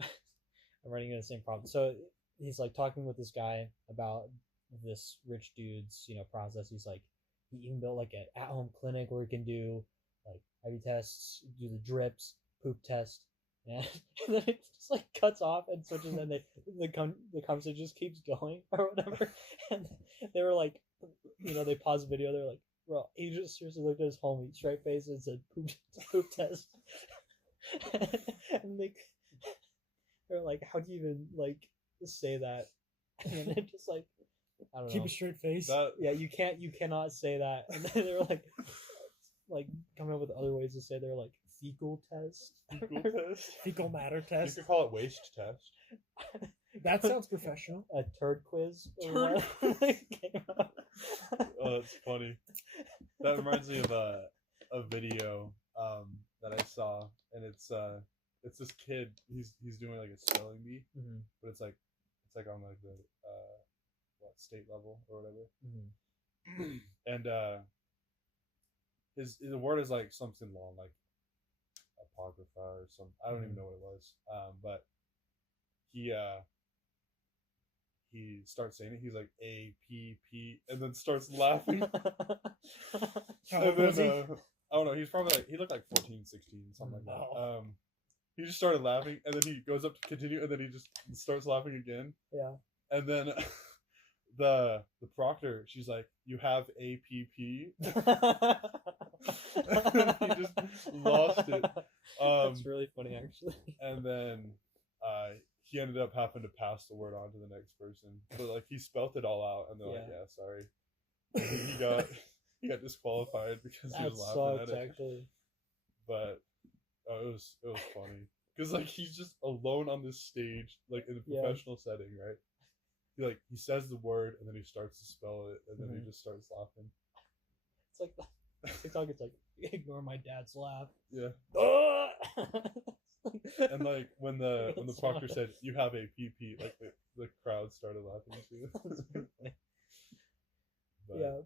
I'm running into the same problem. So he's like talking with this guy about this rich dude's process. He's like, he even built like an at-home clinic where he can do like IV tests, do the drips, poop test, and then it just like cuts off and switches, and the conversation just keeps going or whatever. And they were like, they paused the video. They're like, bro, he just seriously looked at his homie straight face and said poop test. And they're like, how do you even like say that? And it just like, I don't know. Keep a straight face. Yeah, you cannot say that. And then they were like coming up with other ways to say they're like fecal test. Fecal test. Fecal matter You test. could call it waste test. That sounds professional. A turd quiz. Turd Oh, that's funny. That reminds me of a video that I saw, and it's this kid. He's doing like a spelling bee, Mm-hmm. but it's like on like the state level or whatever. Mhm. And the word is like something long, like apocrypha or some. I don't even know what it was. But he starts saying it. He's like APP, and then starts laughing. How And old then was he? I don't know. He's probably like he looked like 14, 16, something like that. Oh. He just started laughing, and then he goes up to continue, and then he just starts laughing again. Yeah. And then the proctor, she's like, "You have APP." He just lost it. That's really funny, actually. And then he ended up having to pass the word on to the next person, but like he spelt it all out, and they're like, "Yeah, sorry." And he got disqualified because he was That laughing sucks, at it. actually. But it was funny because like he's just alone on this stage, like in a Yeah. professional setting, right? He says the word and then he starts to spell it, and then he just starts laughing. It's like TikTok. It's like ignore my dad's laugh. Yeah. And And like when the It's proctor not- said you have a PP, like the crowd started laughing too. But yeah,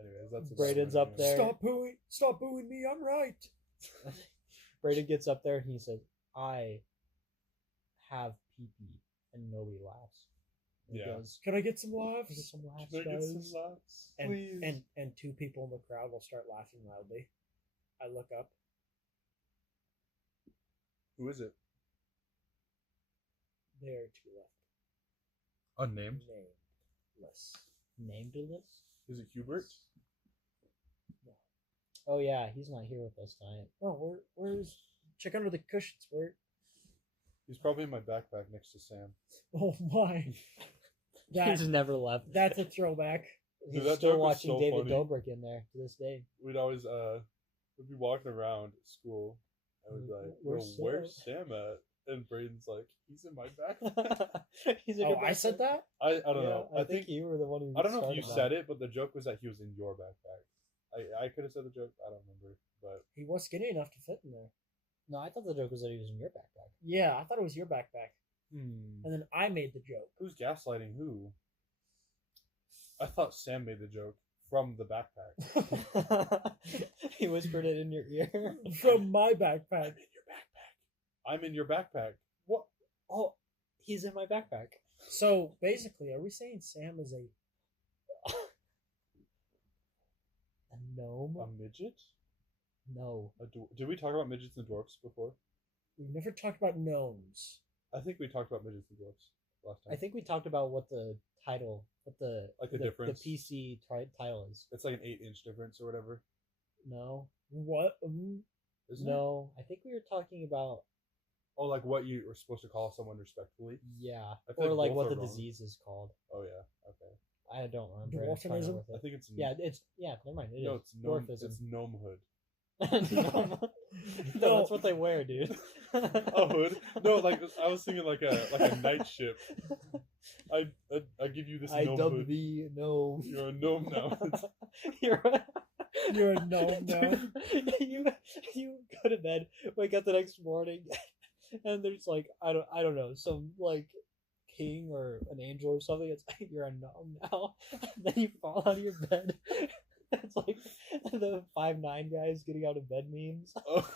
anyways, that's Braden's up there. Stop booing me! I'm right. Braden gets up there and he says, "I have PP," and nobody laughs. And he Yeah. goes, Can I get some "Can I laughs? get some laughs, Can I get some guys?" laughs, And, please? and two people in the crowd will start laughing loudly. I look up. Who is it? There are two left. Unnamed. Nameless. Nameless? Is it Hubert? Oh yeah, he's not here with us tonight. Oh, where's? Check under the cushions. Where? He's probably in my backpack next to Sam. Oh my! He's never left. That's a throwback. He's that still joke was watching so David funny. Dobrik in there to this day. We'd always we'd be walking around school and we'd be like, where's Sam at? And Braden's like, he's in my backpack. He's in Oh, your I said backpack? that. I don't know. I think you were the one who. I don't know if you started said it, but the joke was that he was in your backpack. I could have said the joke. I don't remember, but He was skinny enough to fit in there. No, I thought the joke was that he was in your backpack. Yeah, I thought it was your backpack, Hmm. and then I made the joke. who's gaslighting who? I thought Sam made the joke from the backpack. He whispered it in your ear. From my backpack. I'm in your backpack. What? Oh, he's in my backpack. So basically, are we saying Sam is a? A gnome? A midget? No. Did we talk about midgets and dwarfs before? We've never talked about gnomes. I think we talked about midgets and dwarfs last time. I think we talked about what the title, what the Like the difference. the PC title is. It's like an 8-inch difference or whatever. No, What? Isn't it? no. I think we were talking about Oh, like what you were supposed to call someone respectfully? yeah, I feel or like both what are the wrong. disease is called. Oh yeah. Okay. I don't remember. I'm trying to Dwarfism? work it. I think it's Yeah, it's Never mind. It no, is it's gnome. dwarfism. It's gnomehood. No, No. that's what they wear, dude. A hood? No, like I was thinking like a night ship. I give you this I gnome dubbed hood. the gnome. You're a gnome now. You're You're a gnome now. you go to bed, wake up the next morning, and there's like I don't know, some like king or an angel or something. It's like you're a gnome now. And then you fall out of your bed. It's like the 5'9" guys getting out of bed memes. Oh,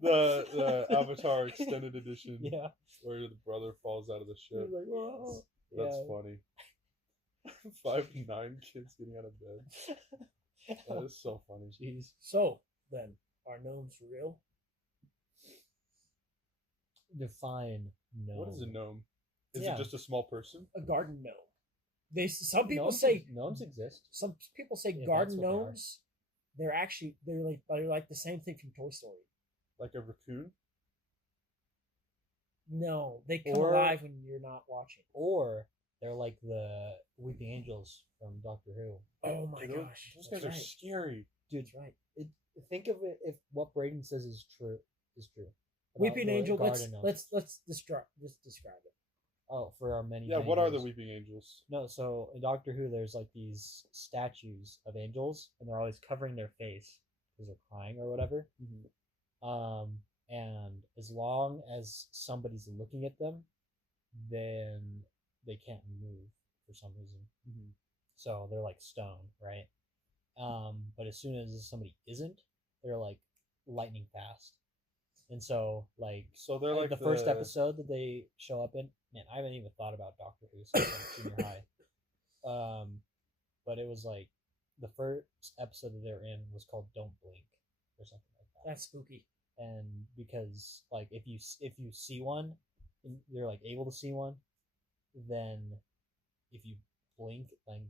the Avatar extended edition. Yeah. Where the brother falls out of the You're ship. like, whoa. That's Yeah. funny. 5'9" kids getting out of bed. That is so funny. Jeez. So then, are gnomes real? Define gnome. What is a gnome? Is Yeah. it just a small person? A garden gnome. Some people Gnomes, say gnomes exist. some people say Yeah, garden that's what they are. gnomes. They're like the same thing from Toy Story. Like a raccoon? No, they come Or- alive when you're not watching. Or they're like the weeping angels from Doctor Who. Oh my Those- gosh, Those that's guys are right. scary. Dude, That's right. think of it if what Braden says is true. About Weeping the angel. garden gnomes. Let's describe it. Oh, for our many. Yeah, many what are the viewers. weeping angels? No, so in Doctor Who, there's like these statues of angels, and they're always covering their face because they're crying or whatever. And as long as somebody's looking at them, then they can't move for some reason. Mhm. So they're like stone, right? But as soon as somebody isn't, they're like lightning fast. And so like So they're like the first episode that they show up in, man, I haven't even thought about Doctor Who since like junior high. But it was like the first episode that they're in was called "Don't Blink" or something like that. That's spooky. And because like if you see one, and you're like able to see one, then if you blink, like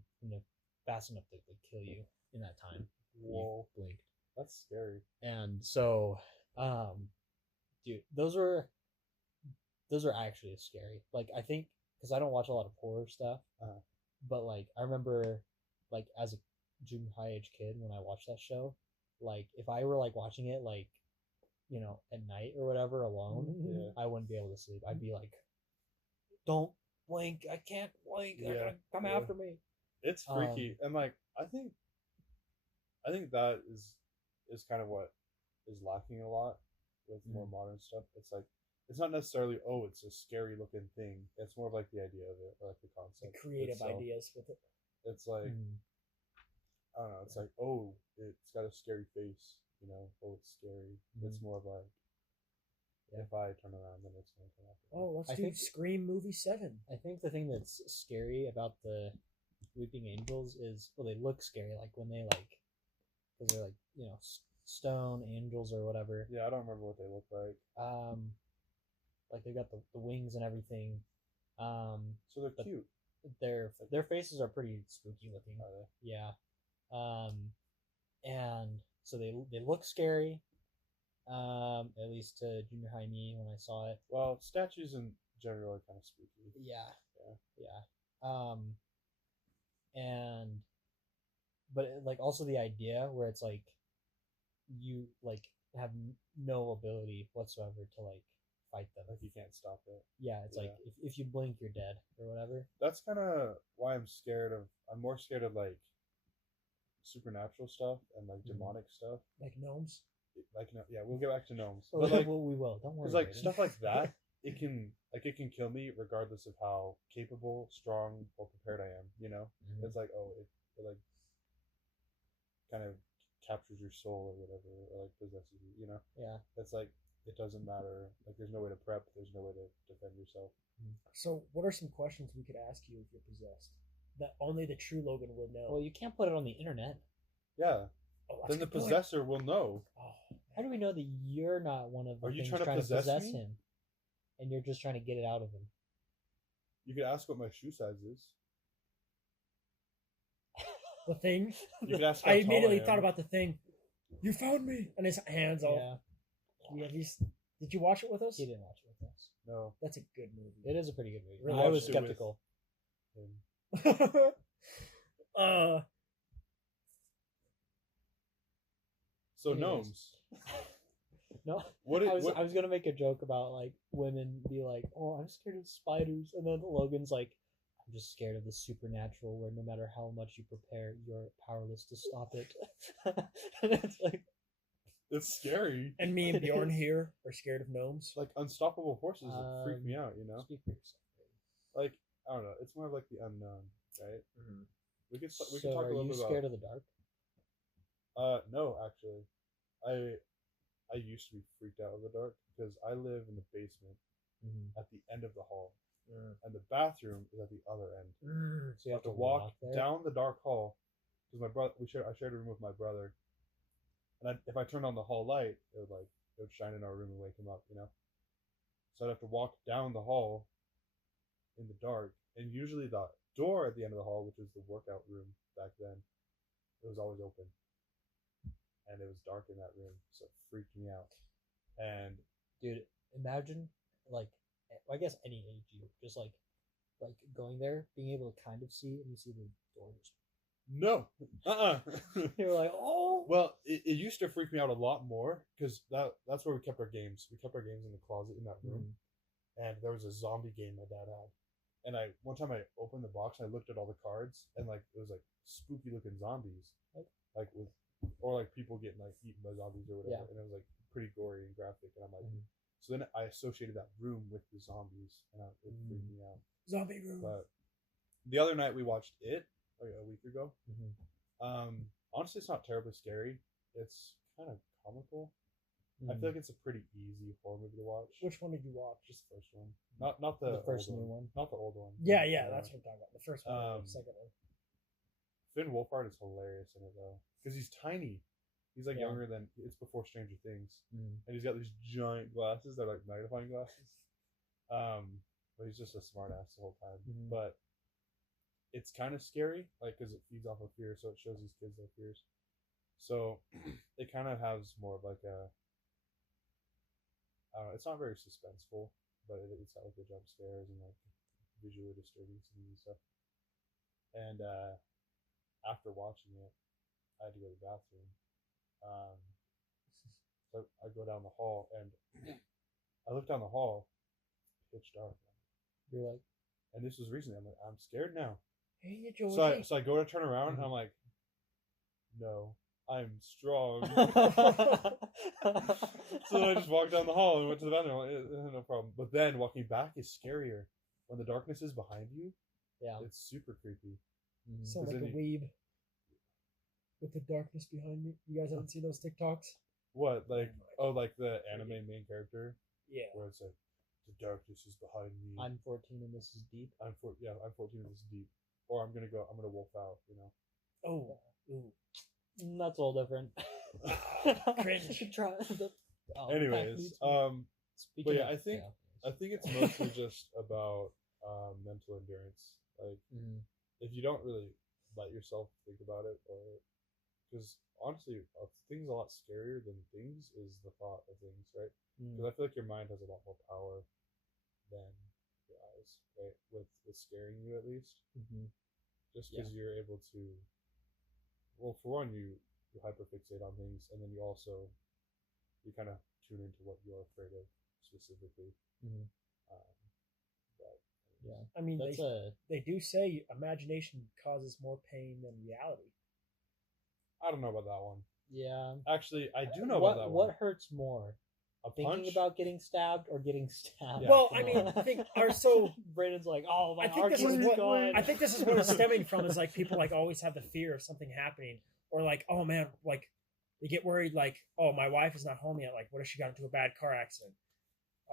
fast enough to like, kill you in that time, Whoa, you blinked. that's scary. And so, dude, those are actually scary. Like I think because I don't watch a lot of horror stuff, but like I remember like as a junior high age kid when I watched that show, like if I were like watching it like at night or whatever alone, I wouldn't be able to sleep. I'd be like, don't blink, I can't blink, they're gonna come after me. It's freaky. And like I think that is kind of what is lacking a lot with more modern stuff. It's like it's not necessarily it's a scary looking thing. It's more of like the idea of it, or like the concept. The creative itself. ideas with it. It's like I don't know. It's like it's got a scary face. It's scary. It's more of like if I turn around, then it's gonna come after me. Let's I do think- Scream movie 7. I think the thing that's scary about the Weeping Angels is, well, they look scary, like when they like, because they're like stone angels or whatever. Yeah, I don't remember what they look like. Like they got the wings and everything. So they're but cute. Their faces are pretty spooky looking. Are they? Yeah. And so they look scary. At least to junior high me when I saw it. Well, statues in general are kind of spooky. Yeah. But like also the idea where it's like you like have no ability whatsoever to like fight them. Like you can't stop it. Yeah, it's like if you blink, you're dead or whatever. That's kind of why I'm more scared of like supernatural stuff and like demonic stuff. Like Gnomes? Like we'll get back to Gnomes. But But like, well, we will. Don't worry. because like Brayden. stuff like that, it can kill me regardless of how capable, strong, or prepared I am. Mhm. It's like it like kind of captures your soul or whatever, or like possesses you. Yeah. It's like it doesn't matter. Like there's no way to prep. There's no way to defend yourself. So, what are some questions we could ask you if you're possessed that only the true Logan would know? Well, you can't put it on the internet. Yeah. That's Then a the good point. possessor will know. Oh, How do we know that you're not one of the Are you things trying to trying to possess possess me? him, and you're just trying to get it out of him? You could ask what my shoe size is. the Thing? You could ask. I immediately thought about The Thing. You found me! And his hands all. Yeah, Did you watch it with us? he didn't watch it with us. No. That's a good movie. It is a pretty good movie. Really I was watched it with skeptical. him. So Anyways. gnomes. No, What? I was gonna make a joke about like women be like, "Oh, I'm scared of spiders," and then Logan's like, "I'm just scared of the supernatural, where no matter how much you prepare, you're powerless to stop it." And it's like, It's scary. And me and Bjorn here are scared of gnomes. Like unstoppable forces that freak me out. speak for yourself. Like I don't know. It's more of like the unknown, right? Mm-hmm. We could So talk a are little you bit scared about. of the dark? No, actually, I used to be freaked out of the dark because I live in the basement at the end of the hall, and the bathroom is at the other end. So you have to walk there? down the dark hall because my brother. I shared a room with my brother, and if I turned on the hall light, it would shine in our room and wake him up. So I'd have to walk down the hall in the dark, and usually the door at the end of the hall, which was the workout room back then, it was always open, and it was dark in that room, so it freaked me out. And Dude, imagine like, I guess any age you just like going there, being able to kind of see, and you see the doors. no, You're like, oh. Well, it used to freak me out a lot more because that's where we kept our games. We kept our games in the closet in that room, and there was a zombie game my dad had. And one time I opened the box and I looked at all the cards, and like it was like spooky looking zombies, like people getting like eaten by zombies or whatever, and it was like pretty gory and graphic. And I'm like, so then I associated that room with the zombies, and it freaked me out. Zombie room. But The other night we watched it like a week ago. Mm-hmm. Honestly, it's not terribly scary. It's kind of comical. I feel like it's a pretty easy horror movie to watch. Which one did you watch? Just the first one, not the first old new one. not the old one. Yeah, that's what I'm talking about. The first one, the second one. Finn Wolfhard is hilarious in it though, because he's tiny. He's like younger than it's before Stranger Things, and he's got these giant glasses. They're like magnifying glasses. But he's just a smart ass the whole time. But it's kind of scary, like because it feeds off of fear, so it shows these kids their fears. So it kind of has more of like a. It's not very suspenseful, but it's got like the jump scares and like visually disturbing scenes and stuff. And after watching it, I had to go to the bathroom. So I go down the hall, and I look down the hall, pitch dark. You're like, and this was recently. I'm like, I'm scared now. Hey, Georgie. So I go to turn around, and I'm like, no, I'm strong. So I just walked down the hall and went to the bathroom. Like, no problem. But then walking back is scarier. When the darkness is behind you, it's super creepy. Sound like a weeb with the darkness behind me. You guys haven't seen those TikToks? What, like, like the anime main character? Yeah. Where it's like, the darkness is behind me. I'm 14 and this is deep. I'm 14 and this is deep. Or I'm gonna wolf out, you know. Oh, ooh. That's all different. Cringe. Anyways, but yeah, I think it's mostly just about mental endurance. Like, if you don't really let yourself think about it, or because honestly, things a lot scarier than things is the thought of things, right? Because I feel like your mind has a lot more power than your eyes, right? With scaring you, at least. Just because you're able to, well, for one, you hyperfixate on things, and then you kind of tune into what you're afraid of specifically. But yeah, I mean, they do say imagination causes more pain than reality. I don't know about that one. Yeah, actually, I do know about that one. What hurts more? Thinking about getting stabbed or getting stabbed? Yeah, well, I mean, Brandon's like, oh, my I think this is what it's stemming from. Is like people like always have the fear of something happening, or like, oh man, like they get worried, like, oh, my wife is not home yet. Like, what if she got into a bad car accident?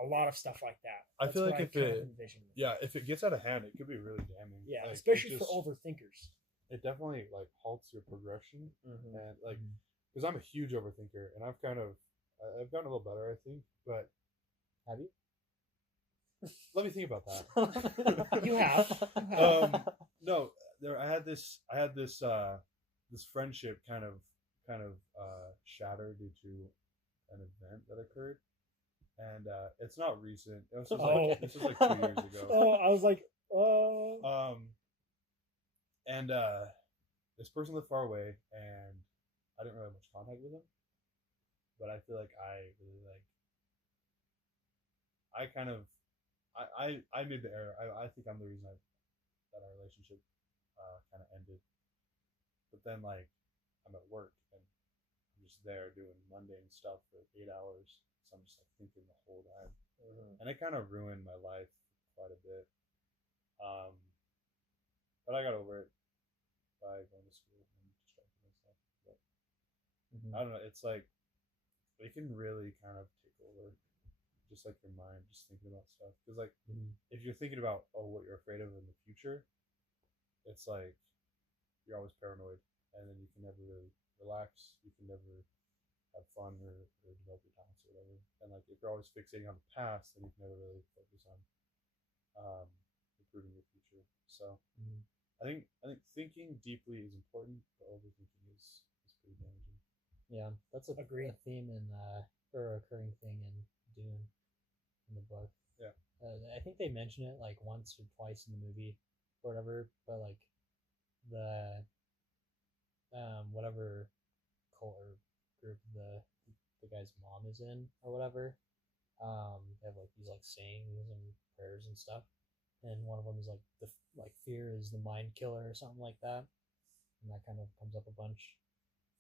A lot of stuff like that. I feel like if it gets out of hand, it could be really damning. Yeah, like, especially for overthinkers. It definitely like halts your progression, and like, because I'm a huge overthinker, and I've gotten a little better, I think. But have you? Let me think about that. You have. No, I had this friendship kind of shatter due to an event that occurred, and it's not recent. This was like 2 years ago. Oh, I was like, and this person lived far away, and I didn't really have much contact with him. But I feel like I made the error. I think I'm the reason that our relationship kind of ended. But then, like, I'm at work and I'm just there doing mundane stuff for 8 hours. So I'm just like thinking the whole time, and it kind of ruined my life quite a bit. But I got over it by going to school and distracting myself. But I don't know. It's like, it can really kind of take over just like your mind, just thinking about stuff. Because like, if you're thinking about what you're afraid of in the future, it's like you're always paranoid, and then you can never really relax. You can never have fun or develop your talents or whatever. And like, if you're always fixating on the past, then you can never really focus on improving your future. So I think thinking deeply is important, but overthinking is pretty damaging. Yeah, that's a theme in or a recurring thing in Dune, in the book. Yeah, I think they mention it like once or twice in the movie, or whatever. But like the whatever cult or group the guy's mom is in or whatever, they have like these like sayings and prayers and stuff, and one of them is like fear is the mind killer or something like that, and that kind of comes up a bunch.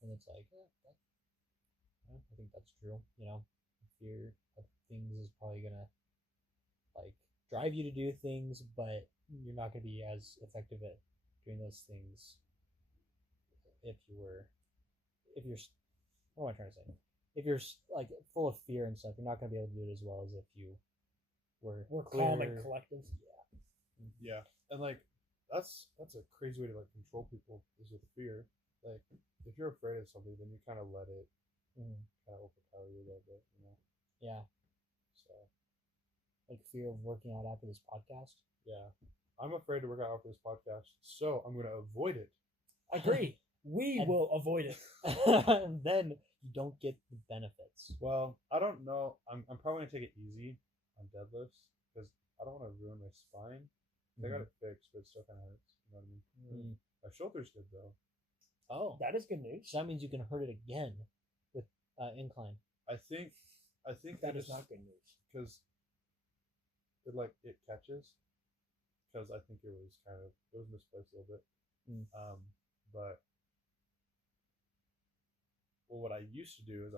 And it's like, I think that's true. You know, fear of things is probably gonna like drive you to do things, but you're not going to be as effective at doing those things if you're what am I trying to say? If you're like full of fear and stuff, you're not going to be able to do it as well as if you were calm and collected. Yeah, and like that's a crazy way to like control people is with fear. Like if you're afraid of something, then you kind of let it kind of overpower you a little bit, you know? Yeah. So, like fear of working out after this podcast. yeah, I'm afraid to work out after this podcast, so I'm gonna avoid it. Agree. We will avoid it. And then you don't get the benefits. Well, I don't know. I'm probably gonna take it easy on deadlifts because I don't want to ruin my spine. I got it fixed, but it still kind of hurts. You know what I mean? My shoulder's good though. Oh, that is good news. So that means you can hurt it again with incline. I think that is not good news because it catches. Because I think it was misplaced a little bit. But what I used to do is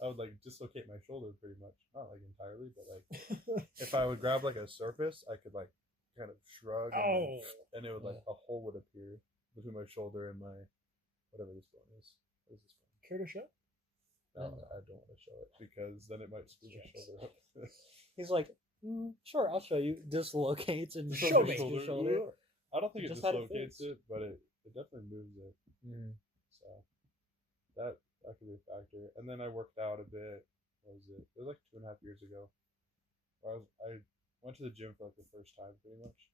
I would like dislocate my shoulder pretty much, not like entirely, but like if I would grab like a surface, I could like kind of shrug and it would like a hole would appear between my shoulder and my whatever this bone is. What is this bone? Care to show? No, I don't want to show it because then it might screw my shoulder up. He's like, sure, I'll show you. Dislocates and show me your shoulder. I don't think it dislocates it, but it definitely moves it. So that could be a factor. And then I worked out a bit. What was it? It was like 2.5 years ago. I went to the gym for like the first time, pretty much.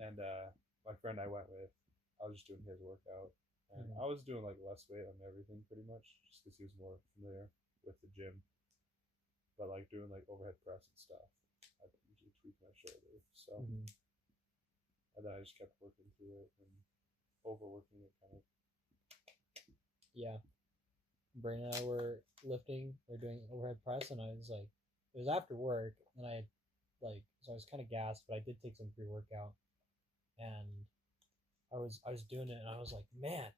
And my friend I went with, I was just doing his workout, and I was doing like less weight on everything, pretty much, just because he was more familiar with the gym. But like doing like overhead press and stuff, I usually tweak my shoulder. So, and then I just kept working through it and overworking it, kind of. Yeah. Brandon and I were lifting or doing overhead press, and I was like, it was after work, and I was kind of gassed, but I did take some pre-workout, and I was doing it, and I was like, man,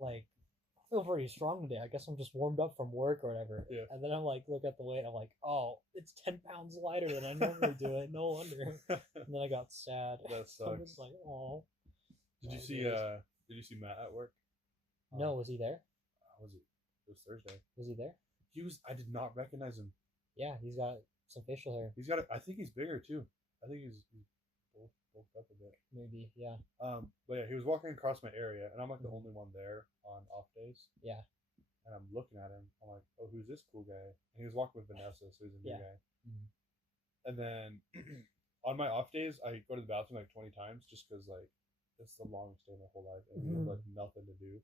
like I feel pretty strong today. I guess I'm just warmed up from work or whatever. Yeah. And then I'm like, look at the weight, I'm like, oh, it's 10 pounds lighter than I normally do it. No wonder. And then I got sad. That sucks. I was like, oh. Did you see Matt at work? No, was he there? Was it? It was Thursday. Was he there? I did not recognize him. Yeah, he's got some facial hair. He's got. I think he's bigger too. I think he's bulked up a bit. Maybe, yeah. But yeah, he was walking across my area, and I'm like the only one there on off days. Yeah. And I'm looking at him. I'm like, oh, who's this cool guy? And he was walking with Vanessa, so he's a new guy. And then on my off days, I go to the bathroom like 20 times just because like it's the longest day of my whole life, and we have like nothing to do.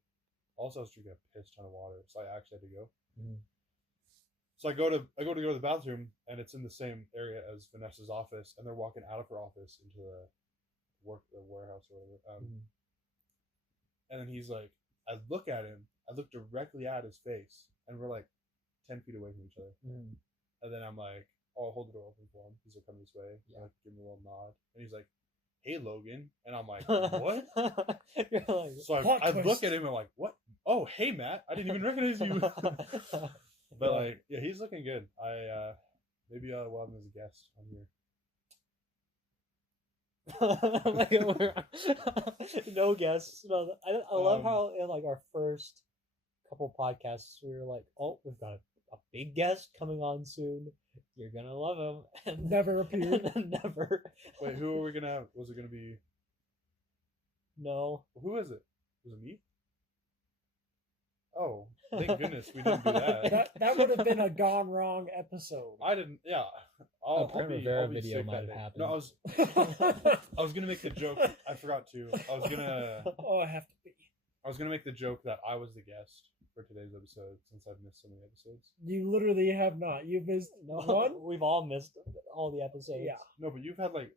Also, I was drinking a piss ton of water, so I actually had to go. So I go to the bathroom, and it's in the same area as Vanessa's office, and they're walking out of her office into the warehouse or whatever. And then he's like, I look at him, I look directly at his face, and we're like 10 feet away from each other. And then I'm like, oh, I'll hold the door open for him. He's like, come this way. Yeah. Like, give him a little nod, and he's like, hey, Logan. And I'm like, what? You're like, so I look at him and I'm like, what? Oh, hey, Matt. I didn't even recognize you. But like, yeah, he's looking good. Maybe we'll have him as a guest on here. No guests. No, I love how in like our first couple podcasts we were like, oh, we've got a big guest coming on soon. You're gonna love him. And never appeared. Never. Wait, who are we gonna have? Was it gonna be? No. Who is it? Was it me? Oh, thank goodness we didn't do that. That would have been a gone wrong episode. I didn't. Yeah, I'll be video sick might that have day. happened. No, I was gonna make the joke. I forgot to. I was gonna. Oh, I have to be. I was gonna make the joke that I was the guest for today's episode since I've missed so many episodes. You literally have not. You've missed one. We've all missed all the episodes. Yeah. No, but you've had like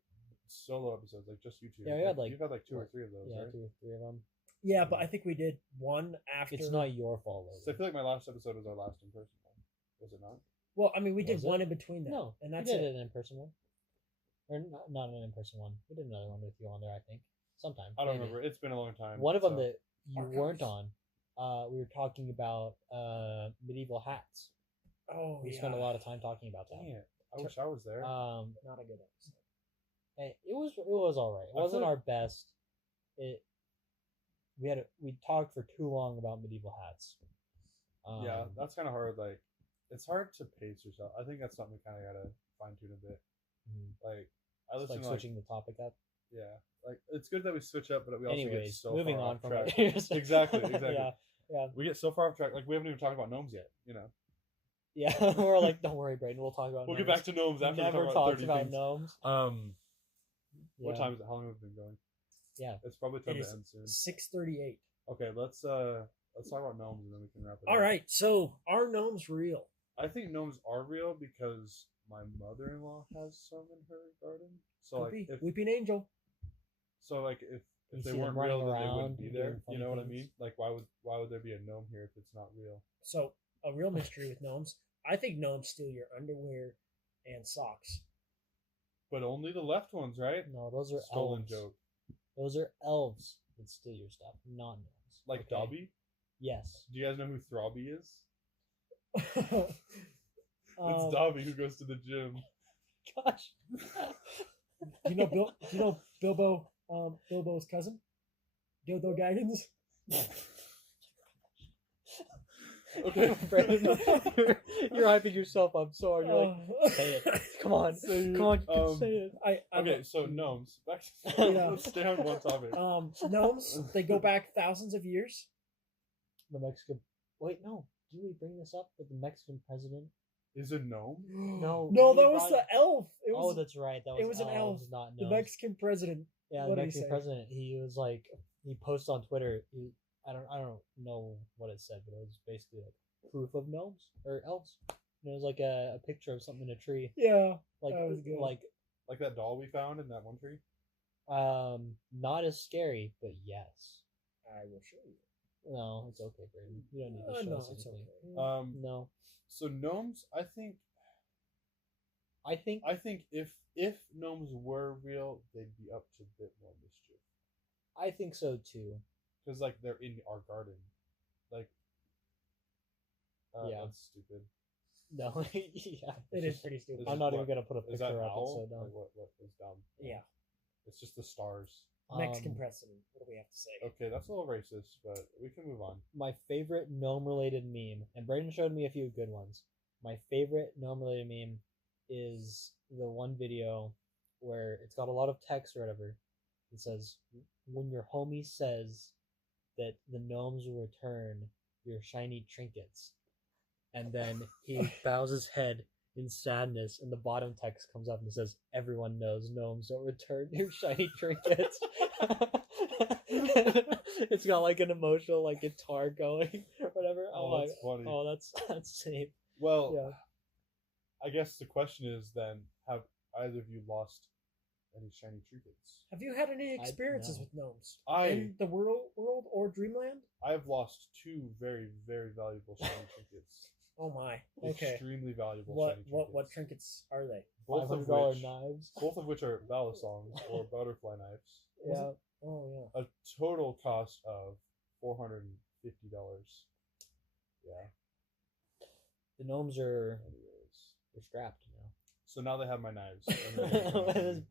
solo episodes, like just you two. Yeah, we had like you've had like 2 or 3 of those. Yeah, right? 2 or 3 of them. Yeah, but I think we did one after. It's not your fault, Logan. So I feel like my last episode was our last in-person one. Was it not? Well, I mean, we did Was it? one in between that. No, and that's we did it. an in-person one. Or not an in-person one. We did another one with you on there, I think. Sometime. I don't maybe. remember. It's been a long time. One of them so- that you weren't on, we were talking about medieval hats. Oh, We yeah. spent a lot of time talking about that. Dang it. I wish I was there. Not a good episode. It was all right. It I wasn't feel our best. We talked for too long about medieval hats. Yeah, that's kind of hard. Like, it's hard to pace yourself. I think that's something we kind of gotta fine tune a bit. Like, I it's listen like to switching the topic up. yeah, like it's good that we switch up, but we also get Anyways, so moving far on off from track. it. Exactly. Yeah. We get so far off track. Like, we haven't even talked about gnomes yet. Yeah, we're like, don't worry, Brayden. We'll talk about. We'll gnomes. get back to gnomes after Never we talk talked about 30 about things. gnomes. What Yeah. time is it? How long have we been going? Yeah. It's probably time It to is end soon. 6:38. Okay, let's talk about gnomes and then we can wrap it up. All right, so are gnomes real? I think gnomes are real because my mother-in-law has some in her garden. So Could like be. if Weeping angel. if You they see them weren't real, running then they wouldn't around be and there. doing You funny know what I things. mean? Like why would there be a gnome here if it's not real? So a real mystery with gnomes. I think gnomes steal your underwear and socks. But only the left ones, right? No, those are Stolen elves. joke. Those are elves that steal your stuff, not gnomes. Like okay? Dobby? Yes. Do you guys know who Throbby is? Um, It's Dobby who goes to the gym. Gosh. do you know Bilbo? Bilbo's cousin, Dildo Gaggins. Okay. Brandon, you're hyping yourself up so hard. You're like, say it. Come on. Say it. Come on, you can say it. Okay, so gnomes. Back Yeah. Let's stay on one topic. Gnomes. They go back thousands of years. The Mexican. Wait, no. Did we bring this up with the Mexican president? Is a gnome? No. No, we that was brought- the elf. It Oh, was that's right. That was it was an elf. not the gnomes. Mexican president. Yeah, What the did he Mexican say? president. He was like, he posted on Twitter. I don't know what it said, but it was basically like proof of gnomes or elves. And it was like a picture of something in a tree, Yeah, like that was good. Like that doll we found in that one tree? not as scary, but yes. I will show you. No, it's okay, Brayden. You don't need to show No, us it's anything. okay. No, So gnomes, I think I think if gnomes were real, they'd be up to a bit more mischief. I think so too. Because like they're in our garden. Like Yeah. that's stupid. No, yeah. It is pretty stupid. Is I'm it not what? even gonna put a Is that picture an up. It's owl? so dumb. Like what is dumb? Yeah, It's just the stars. Mexican Um, president. What do we have to say? Okay, that's a little racist, but we can move on. My favorite gnome related meme, and Brayden showed me a few good ones. My favorite gnome related meme is the one video where it's got a lot of text or whatever. It says, when your homie says that the gnomes will return your shiny trinkets. And then he bows his head in sadness, and the bottom text comes up and says, everyone knows gnomes don't return your shiny trinkets. It's got like an emotional like guitar going or whatever. Oh, that's funny. Oh, that's safe. Well, Yeah. I guess the question is then, have either of you lost any shiny trinkets? Have you had any experiences no. with gnomes I- in the world or Dreamland? I've lost two very, very valuable shiny trinkets. Oh my. Okay. Extremely valuable What shiny what trinkets. trinkets are they? Both of $500 which, knives. both of which are balisongs or butterfly knives. Yeah. Oh yeah. A total cost of $450. Yeah. The gnomes are Anyways, they're strapped now. so now they have my knives. And they're gonna come to me.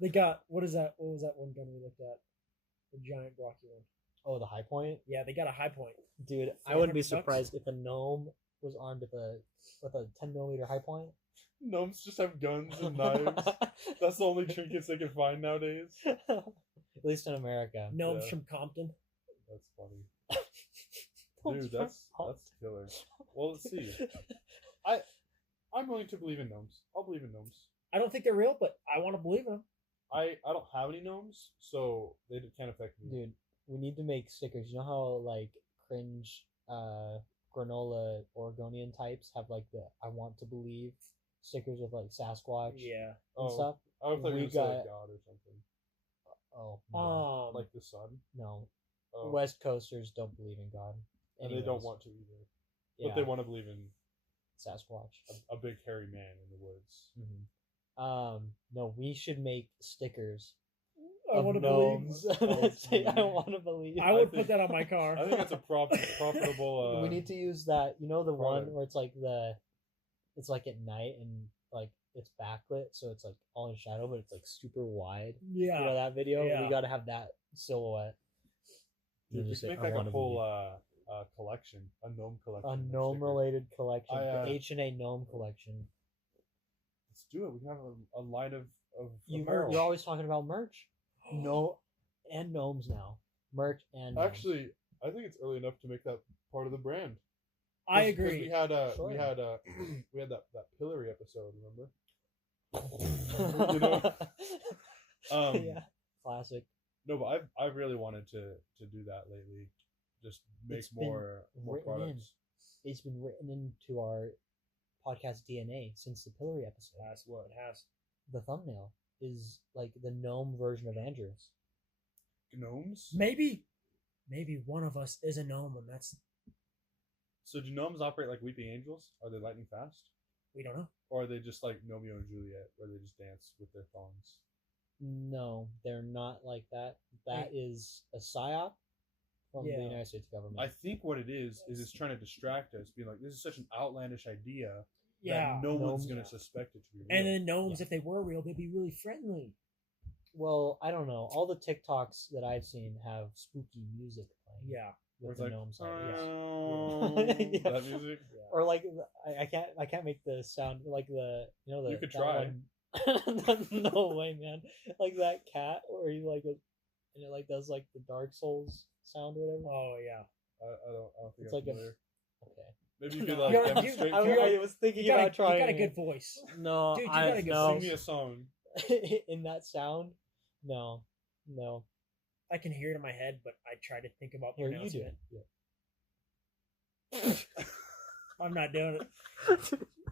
They got what is that? What was that one gun we looked at? The giant blocky one. Oh, the high point, Yeah, they got a high point. dude. I wouldn't be $400? surprised if a gnome was armed with a 10mm high point. Gnomes just have guns and knives. That's the only trinkets they can find nowadays. At least in America. Gnomes Yeah. from Compton. That's funny. Dude, that's killer. Well, let's see. I'm willing to believe in gnomes. I'll believe in gnomes. I don't think they're real, but I want to believe in them. I don't have any gnomes, so they can't affect me. Dude, we need to make stickers. You know how like cringe granola Oregonian types have like the I want to believe stickers with like Sasquatch Yeah. and Oh, stuff? I would thought you We were say like got- God or something. Oh no. Um. Like the sun. No. Oh. West Coasters don't believe in God. And they don't Anyways, want to either. yeah, But they want to believe in Sasquatch. a big hairy man in the woods. No, we should make stickers I of want to believe. gnomes that say I believe. want to believe. I would think- put that on my car. I think that's a profitable. we need to use that. You know the one product. where it's like the it's like at night and like it's backlit, so it's like all in shadow, but it's like super wide. Yeah. You know that video? Yeah. We got to have that silhouette. Dude, we Just can say, make "I like a want whole collection, a gnome collection. a of gnome stickers. related collection, I, the HNA gnome collection. Let's do it. We can have a line of You're apparel. always talking about merch. No, and gnomes now. Merch and gnomes. Actually, I think it's early enough to make that part of the brand. I 'Cause agree. We had Sure. we had that pillory episode. Remember? You know? Yeah, classic. No, but I've really wanted to do that lately. Just make It's been more written products. It's been written into our podcast DNA since the pillory episode. That's what it has. The thumbnail is like the gnome version of Andrew's. Gnomes. Maybe one of us is a gnome, and that's So do gnomes operate like weeping angels? Are they lightning fast, we don't know. or are they just like Romeo and Juliet, where they just dance with their thongs? No, they're not like that. That is a psyop from Yeah. the United States government. I think what it is it's trying to distract us, being like, this is such an outlandish idea Yeah. that no one's Gnomes- gonna suspect it to be real. And then gnomes, if they were real, they'd be really friendly. Well, I don't know. All the TikToks that I've seen have spooky music playing. Yeah. With Where the it's gnomes. like, Yeah. that music. Yeah. Or like I can't make the sound like the the You could that try. one- no way, man. Like that cat where he like goes, and it like does like the Dark Souls sound or whatever. Oh yeah. I don't think It's I'm like a- familiar. Okay. Maybe you could No. like You're- demonstrate. you- for me? I was thinking You got, about trying. you got a it. good voice. No, Dude, you I got a good no. Sing me a song. In that sound. No. I can hear it in my head, but I try to think about Here, you pronouncing do it. it. I'm not doing it.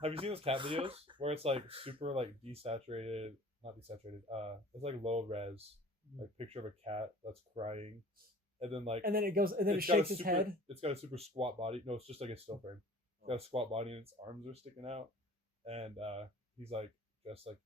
Have you seen those cat videos where it's like super like desaturated, not desaturated, it's like low res, like picture of a cat that's crying, and then like And then it goes, and then it it's got a shakes its super- head. It's got a super squat body. No, it's just like a still frame. It's got a squat body and its arms are sticking out, and he's like dressed as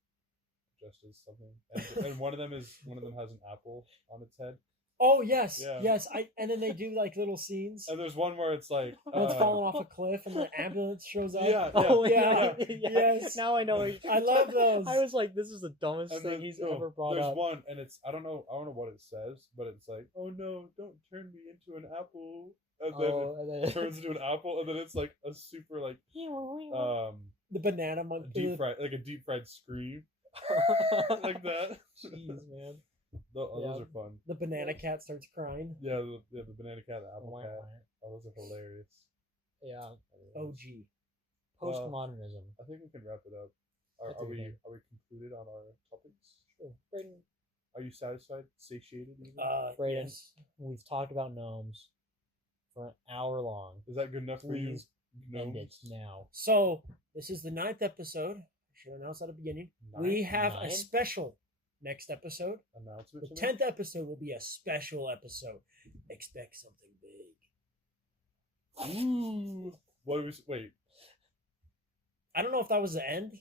something, and one of them has an apple on its head, Oh yes, Yeah. yes. And then they do like little scenes. and there's one where it's like And it's falling off a cliff, and the ambulance shows up. Yeah, Oh yeah, yes. Now I know. What I love those. I was like, this is the dumbest And thing then, he's no, ever brought there's up. one, and it's I don't know what it says, but it's like, oh no, don't turn me into an apple, and then And then it turns into an apple, and then it's like a super like The banana monkey. deep fried scream like that. Jeez, man. Those Yeah. are fun. The banana cat starts crying. Yeah, the banana cat, the apple Wah, cat. wah. Oh, those are hilarious. Yeah. OG. Postmodernism. I think we can wrap it up. I Are think we we can. are we concluded on our topics? Sure. Braden, Are you satisfied? Satiated? Even? Braden. Yes. We've talked about gnomes for an hour long. Is that good enough for you? Please end it Gnomes? now. So this is the 9th episode. I should announce at the beginning. We have a Nine? special next episode. Announcement. The to make? 10th episode will be a special episode. Expect something big. Ooh. What do we wait? I don't know if that was the end.